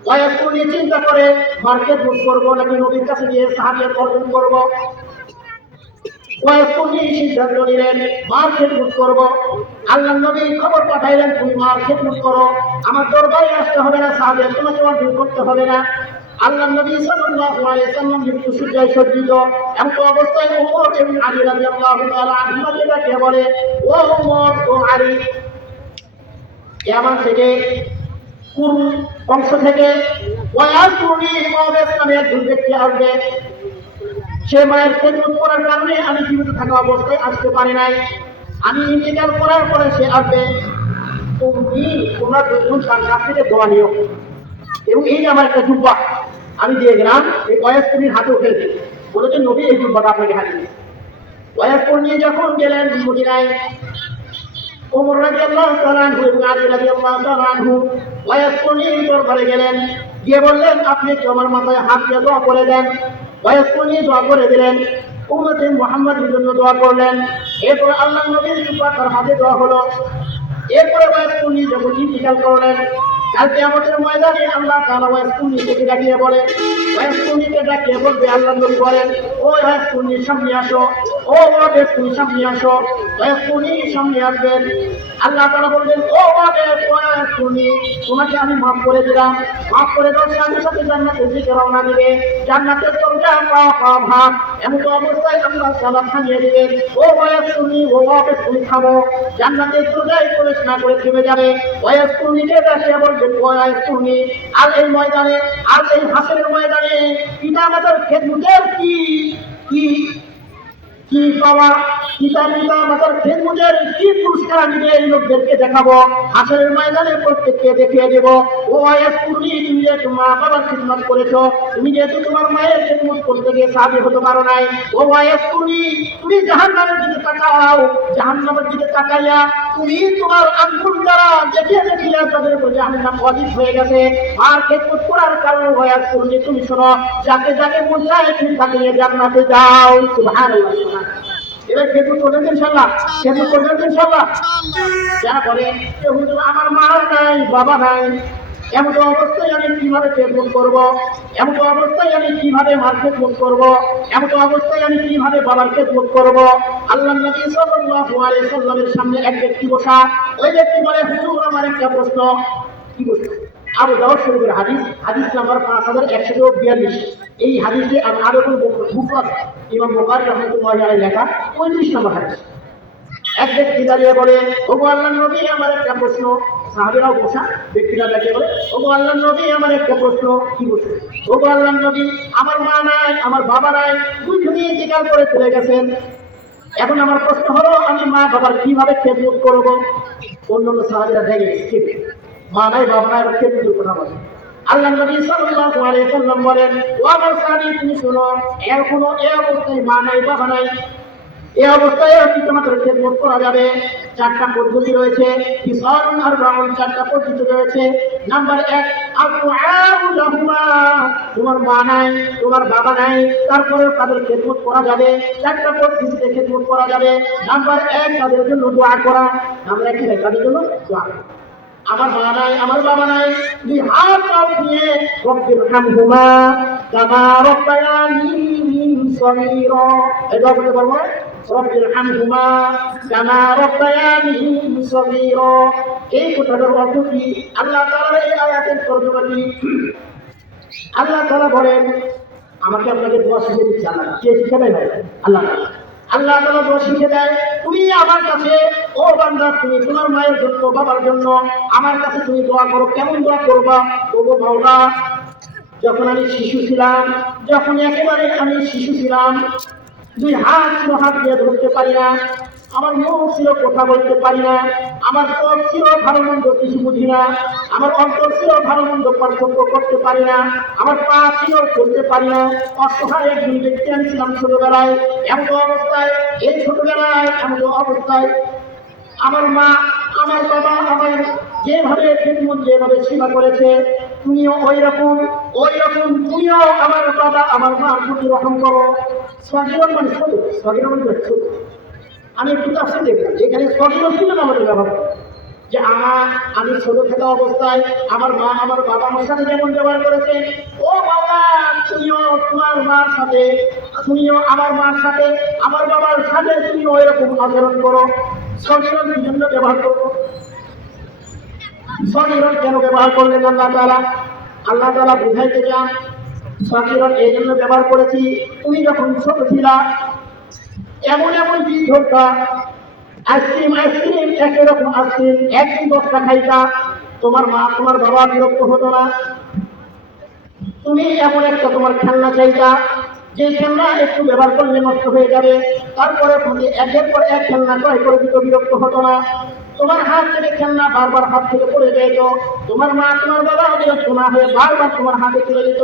ওয়াইস পূর্ণি চিন্তা করে মার খিদমত করবো নাকি নবীর কাছে গিয়ে সাহায্য অর্জন করবো। ওয়াইস পূর্ণি সিদ্ধান্ত নিলেন মার খিদমত করবো। আল্লাহ নবী খবর পাঠাইলেন তুমি মার খিদমত করো, আমার দরবারে আসতে হবে না, সাহায্য তোমাকে অর্জন করতে হবে না। আল্লাহ নবী সাল্লাল্লাহু আলাইহি সাল্লাম মৃত্যু শয্যায় সজ্জিত, এমন অবস্থায় ওমর এবং আলী রাদিয়াল্লাহু তাআলা আনহুমাকে ডেকে বলে, ও ওমর ও আলী, ইয়ামান থেকে কোন অংশ থেকে ওয়াইস পূর্ণি ওয়াইস নামে একজন ব্যক্তি আসবে। সে মায়ের খেদমত করার কারণে আমি জীবিত থাকা অবস্থায় আসতে পারি নাই, আমি ইন্তেকাল করার পরে সে আসবে। তোমরা দুজন তার কাছ থেকে দোয়া নিও। এবং এই যে আমার একটা জুব্বা আমি দিয়ে গেলাম, এই ওয়াইস পূর্ণির হাতে উঠে দিই, বলেছেন নবী এই জুব্বাটা আপনাকে হাতে দিই। ওয়াইস পূর্ণি যখন গেলেন মদিনায়, ওমর রাদিয়াল্লাহু তাআলা আনহু এবং আলী রাদিয়াল্লাহু তাআলা আনহু ওয়াইস পূর্ণির দরবারে গেলেন, গিয়ে বললেন আপনি কি আমার মাথায় হাত দিয়ে দোয়া করে দেন। ওয়াইস পূর্ণি দোয়া করে দিলেন, উম্মতে মুহাম্মাদের জন্য দোয়া করলেন। এরপর আল্লাহ নবীর জুব্বা তার হাতে দেওয়া হলো। এরপরে ওয়াইস পূর্ণি যখন ইন্তিকাল করলেন, কাল কিয়ামতের ময়দানে আল্লাহ তাআলা ওয়াইস পূর্ণিকে ডাকিয়ে বলেন, ওয়াইস পূর্ণিকে ডাকিয়ে বলবে, আল্লাহ নবী বলেন, ও ওয়াইস পূর্ণি সামনে আসো, ও ওয়াইস পূর্ণি সামনে আসো। ওয়াইস পূর্ণি সামনে আসবেন, আল্লাহ তাআলা বলবেন, ও ওয়াইস পূর্ণি, তোমাকে আমি মাফ করে দিলাম। মাফ করে দেওয়ার সাথে সাথে জান্নাতের দিকে রওনা দিবে, জান্নাতের দরজা পা পা ভাগ। এমন অবস্থায় আল্লাহ তাআলা থামিয়ে দিবেন, ও ওয়াইস পূর্ণি, ও ওয়াইস পূর্ণি থামো। জান্নাতের দরজায় প্রবেশ না করে থেমে যাবে। ওয়াইস পূর্ণিকে ডাকিয়ে বলবেন, ওয়াইস পূর্ণি, আর এই ময়দানে, আর এই হাসরের ময়দানে পিতা মাতার খেদমতের কি কি কি পাওয়া, পিতা মাতার খেদমতের কি পুরস্কার আমি এই লোকদেরকে দেখাবো, হাসরের ময়দানে প্রত্যেককে দেখিয়ে দেব। ও ওয়াইস পূর্ণি, তুমি যে তোমার বাবার খিদমত করেছো, তুমি যেহেতু তোমার মায়ের খিদমত করতে গিয়ে সাহায্য হতে পারো নাই, ও ওয়াইস পূর্ণি, তুমি জাহান্নামের দিকে তাকাও, জাহান্নামের দিকে তাকাইয়া তুমি তোমার আঙ্গুল দ্বারা দেখিয়ে দেখিয়ে তাদের উপর জাহান্নাম অধিক হয়ে গেছে। আর খেদমত করার কারণে ওয়াইস পূর্ণি তুমি শোনো, যাকে যাকে বোঝায় তুমি তাকে নিয়ে জান্নাতে যাও। সুবহানাল্লাহ। এবার খেদমত করবেন ইনশাআল্লাহ, খেদমত করবেন ইনশাআল্লাহ। যারা বলে আমার মা নাই বাবা নাই, এমন অবস্থায় আমি কিভাবে খেদমত করব, এমন অবস্থায় আমি কিভাবে মার খেদমত করব, এমন অবস্থায় আমি কিভাবে বাবার খেদমত করব। আল্লাহ নবী সাল্লাল্লাহু আলাইহি সাল্লামের সামনে এক ব্যক্তি বসা, ওই ব্যক্তি বলে, হুজুর আমার একটা প্রশ্ন। কি প্রশ্ন? আবু দাউদ শরীফের হাদিস, হাদিস নাম্বার 5142। এই হাদিসে আরো মুফরাদ ইমাম বুখারী রাহমাতুল্লাহি আলাইহি লেখা 35 নম্বর হাদিস। এক ব্যক্তি দাঁড়িয়ে বলে, ওগো আল্লাহর নবী আমার একটা প্রশ্ন। সাহাবীরাও বসা, ব্যক্তিরা দাঁড়িয়ে বলে, ওগো আল্লাহর নবী আমার একটা প্রশ্ন। কি প্রশ্ন? ওগো আল্লাহর নবী, আমার মা নাই, আমার বাবা নাই, দুইজনই ইন্তেকাল করে চলে গেছেন। এখন আমার প্রশ্ন হলো, আমি মা বাবার কিভাবে খেদমত করব? অন্যান্য সাহাবীরা দেখে মা নাই বাবা নাই খেদমতের কথা বলে। আল্লাহ নবী সাল্লাল্লাহু আলাইহি সাল্লাম বলেন, ও আমার সাহাবী তুমি শোনো, এখনো এই অবস্থায় মা নাই বাবা নাই, এই অবস্থায় পিতামাতার খেদমত করা যাবে। চারটা পদ্ধতি রয়েছে, কিসারুন আর রাউন, চারটা পদ্ধতি রয়েছে। নাম্বার 1, আতুআউ লাহুমা, তোমার মা নাই তোমার বাবা নাই, তারপরে তাদের খেদমত করা যাবে। চারটা পদ্ধতিতে খেদমত করা যাবে। নাম্বার 1, তাদের জন্য দোয়া করা। আমরা কি তাদের জন্য দোয়া করা। আমার মা নাই আমার বাবা নাই, তুমি হাত নিয়ে রব্বির হামহুমা কামা রাব্বায়ানি সগীরা, এটা বলতে পারবো, রব্বির হামহুমা কামা রাব্বায়ানি সগীরা। এই কথাটার অর্থ কি? আল্লাহ তাআলা এই আয়াতের তরজমা কি? আল্লাহ তাআলা বলেন, আমাকে আপনাকে দোয়া শিখিয়ে দিচ্ছে। আল্লাহ কে শিখে দেয়? আল্লাহ তাআলা। আল্লাহ তাআলা দোয়া শিখে দেয়, তুমি আমার কাছে, ও বান্দা, তুমি তোমার মায়ের জন্য বাবার জন্য আমার কাছে তুমি দোয়া করো। কেমন দোয়া করবা? ওগো মাওলা, যখন আমি শিশু ছিলাম, যখন একেবারে আমি শিশু ছিলাম, দুই হাত ছিল, হাত দিয়ে ধরতে পারি না। আমার মুখ ছিল, কথা বলতে পারি না। আমার চোখ ছিল, ভালো মন্দ কিছু বুঝি না। আমার অন্তর ছিল, ভালো মন্দ পার্থক্য করতে পারি না। আমার পা ছিল, চলতে পারি না। অসহায় একজন ব্যক্তি আমি ছিলাম ছোটবেলায়। এমন অবস্থায়, এই ছোটবেলায় এমন অবস্থায় আমার মা, আমার বাবা আমার যেভাবে খেদমত, যেভাবে সেবা করেছে, তুমিও ওই রকম তুমিও আমার বাবা আমার মার প্রতি রকম করো। স্বাধীন মানে ছোট, স্বাধীন মানে ছোট। আমি একটু তাফসীর দেখলাম যেখানে স্বাধীন ছিল না আমাদের ব্যবহার, যে আমি ছোট থাকা অবস্থায় আমার মা আমার বাবা আমার সাথে যেমন ব্যবহার করেছে, ও বাবা তুমিও তোমার মার সাথে, তুমিও আমার মার সাথে, আমার বাবার সাথে তুমিও এরকম আচরণ করো। স্বনিরণ কি জন্য ব্যবহার করবো? স্বনিরণ কেন ব্যবহার করলেন আল্লাহ তাআলা? আল্লাহ তাআলা বুঝাইতে চান স্বনিরণ এই জন্য ব্যবহার করেছি, তুমি যখন ছোট ছিলা এমন এমন বীজ ধরতা, আইসক্রিম একই রকম আইসক্রিম একই বস্তা খাইতা, তোমার মা তোমার বাবা বিরক্ত হতো না? তুমি এমন একটা তোমার খেলনা চাইতা, যে খেলনা একটু ব্যবহার করলে নষ্ট হয়ে যাবে, তারপরে তুমি একের পর এক খেলনা ক্রয় করে দিতে বিরক্ত হতো না? তোমার হাত থেকে খেলনা বারবার হাত থেকে পড়ে যেত, তোমার মা তোমার বাবা বিরক্ত না হয়ে বারবার তোমার হাতে তুলে দিত।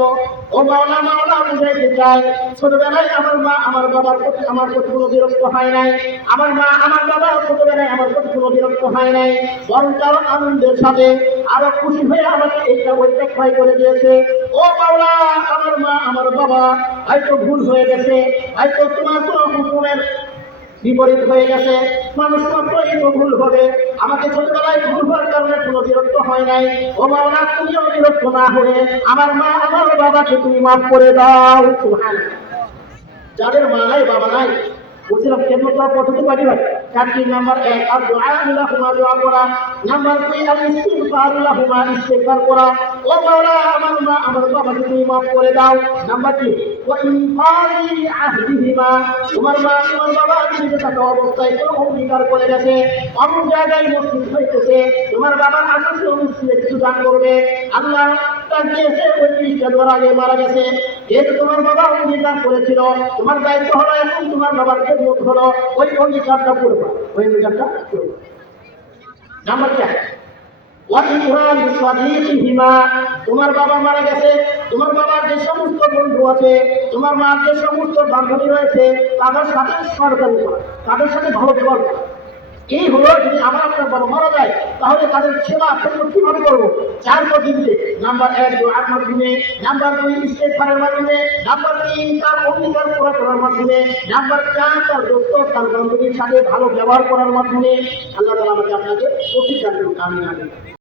ও মাওলা বুঝাইতে চাই, ছোটবেলায় আমার মা আমার বাবার প্রতি আমার প্রতি কোনো বিরক্ত হয় নাই। আমার মা আমার বাবা ছোটবেলায় আমার প্রতি কোনো বিরক্ত হয় নাই, বরং তার আনন্দের সাথে আরো খুশি হয়ে আমাকে এইটা ওইটা ক্রয় করে দিয়েছে। ও মাওলা, আমার মা আমার বাবা হয়তো ভুল হয়ে গেছে, হয়তো তোমার কোনো হুকুমের বিপরীত হয়ে গেছে, মানুষ মাত্রই তো ভুল হবে, আমাকে ছোটবেলায় ভুল হওয়ার কারণে কোনো বিরক্ত হয় নাই। ও মাওলা, তুমিও বিরক্ত না হয়ে আমার মা আমার বাবাকে তুমি মাফ করে দাও। সুবহানাল্লাহ। যাদের মা নাই বাবা নাই, বলছিলাম খেদমত পদ্ধতি পারি ভাই। 4 নাম্বার 1 আর দোয়া লাহুমা দোয়া করা, নাম্বার 2 আর ইস্তিগফার লাহুমা ইস্তিগফার করা। ও মাওলা, আমার মা আমার বাবাকে তুমি মাফ করে দাও। নাম্বার 3 ওয়া ইনফারি আহদিহিমা, তোমার মা তোমার বাবা জীবিত থাকা অবস্থায় কোনো অঙ্গীকার করে গেছে, অমুক জায়গায় মসজিদ হইতেছে, তোমার বাবার আকাশে মসজিদে কিছু দান করবে, আল্লাহ তার দিয়েছে 35টা দোয়ার আগে মারা গেছে, যেহেতু তোমার বাবা অঙ্গীকার করেছিল, তোমার দায়িত্ব হলো এখন তোমার বাবার খেদমত হলো ওই অঙ্গীকারটা করবা, ওই অঙ্গীকারটা করবা। নাম্বার 4 তোমার বাবা মারা গেছে, তোমার বাবার যে সমস্ত বন্ধু আছে, তোমার মার যে সমস্ত বান্ধবী রয়েছে, তাদের সাথে সরকারি করা, তাদের সাথে ভালো ব্যবহার করা। এই হলো, যদি আমার আপনার বাবা মারা যায় তাহলে তাদের সেবা কিভাবে করবো? 4 পদ্ধতিতে। নাম্বার 1 দোয়ার মাধ্যমে, নাম্বার 2 ইস্তেগফারের মাধ্যমে, নাম্বার 3 তার অঙ্গীকার পুরা করার মাধ্যমে, নাম্বার 4 তার দোস্ত তার বান্ধবীর সাথে ভালো ব্যবহার করার মাধ্যমে। আল্লাহ তাআলা আমাকে আপনাকে তৌফিক দান করুন। আমিন আমিন।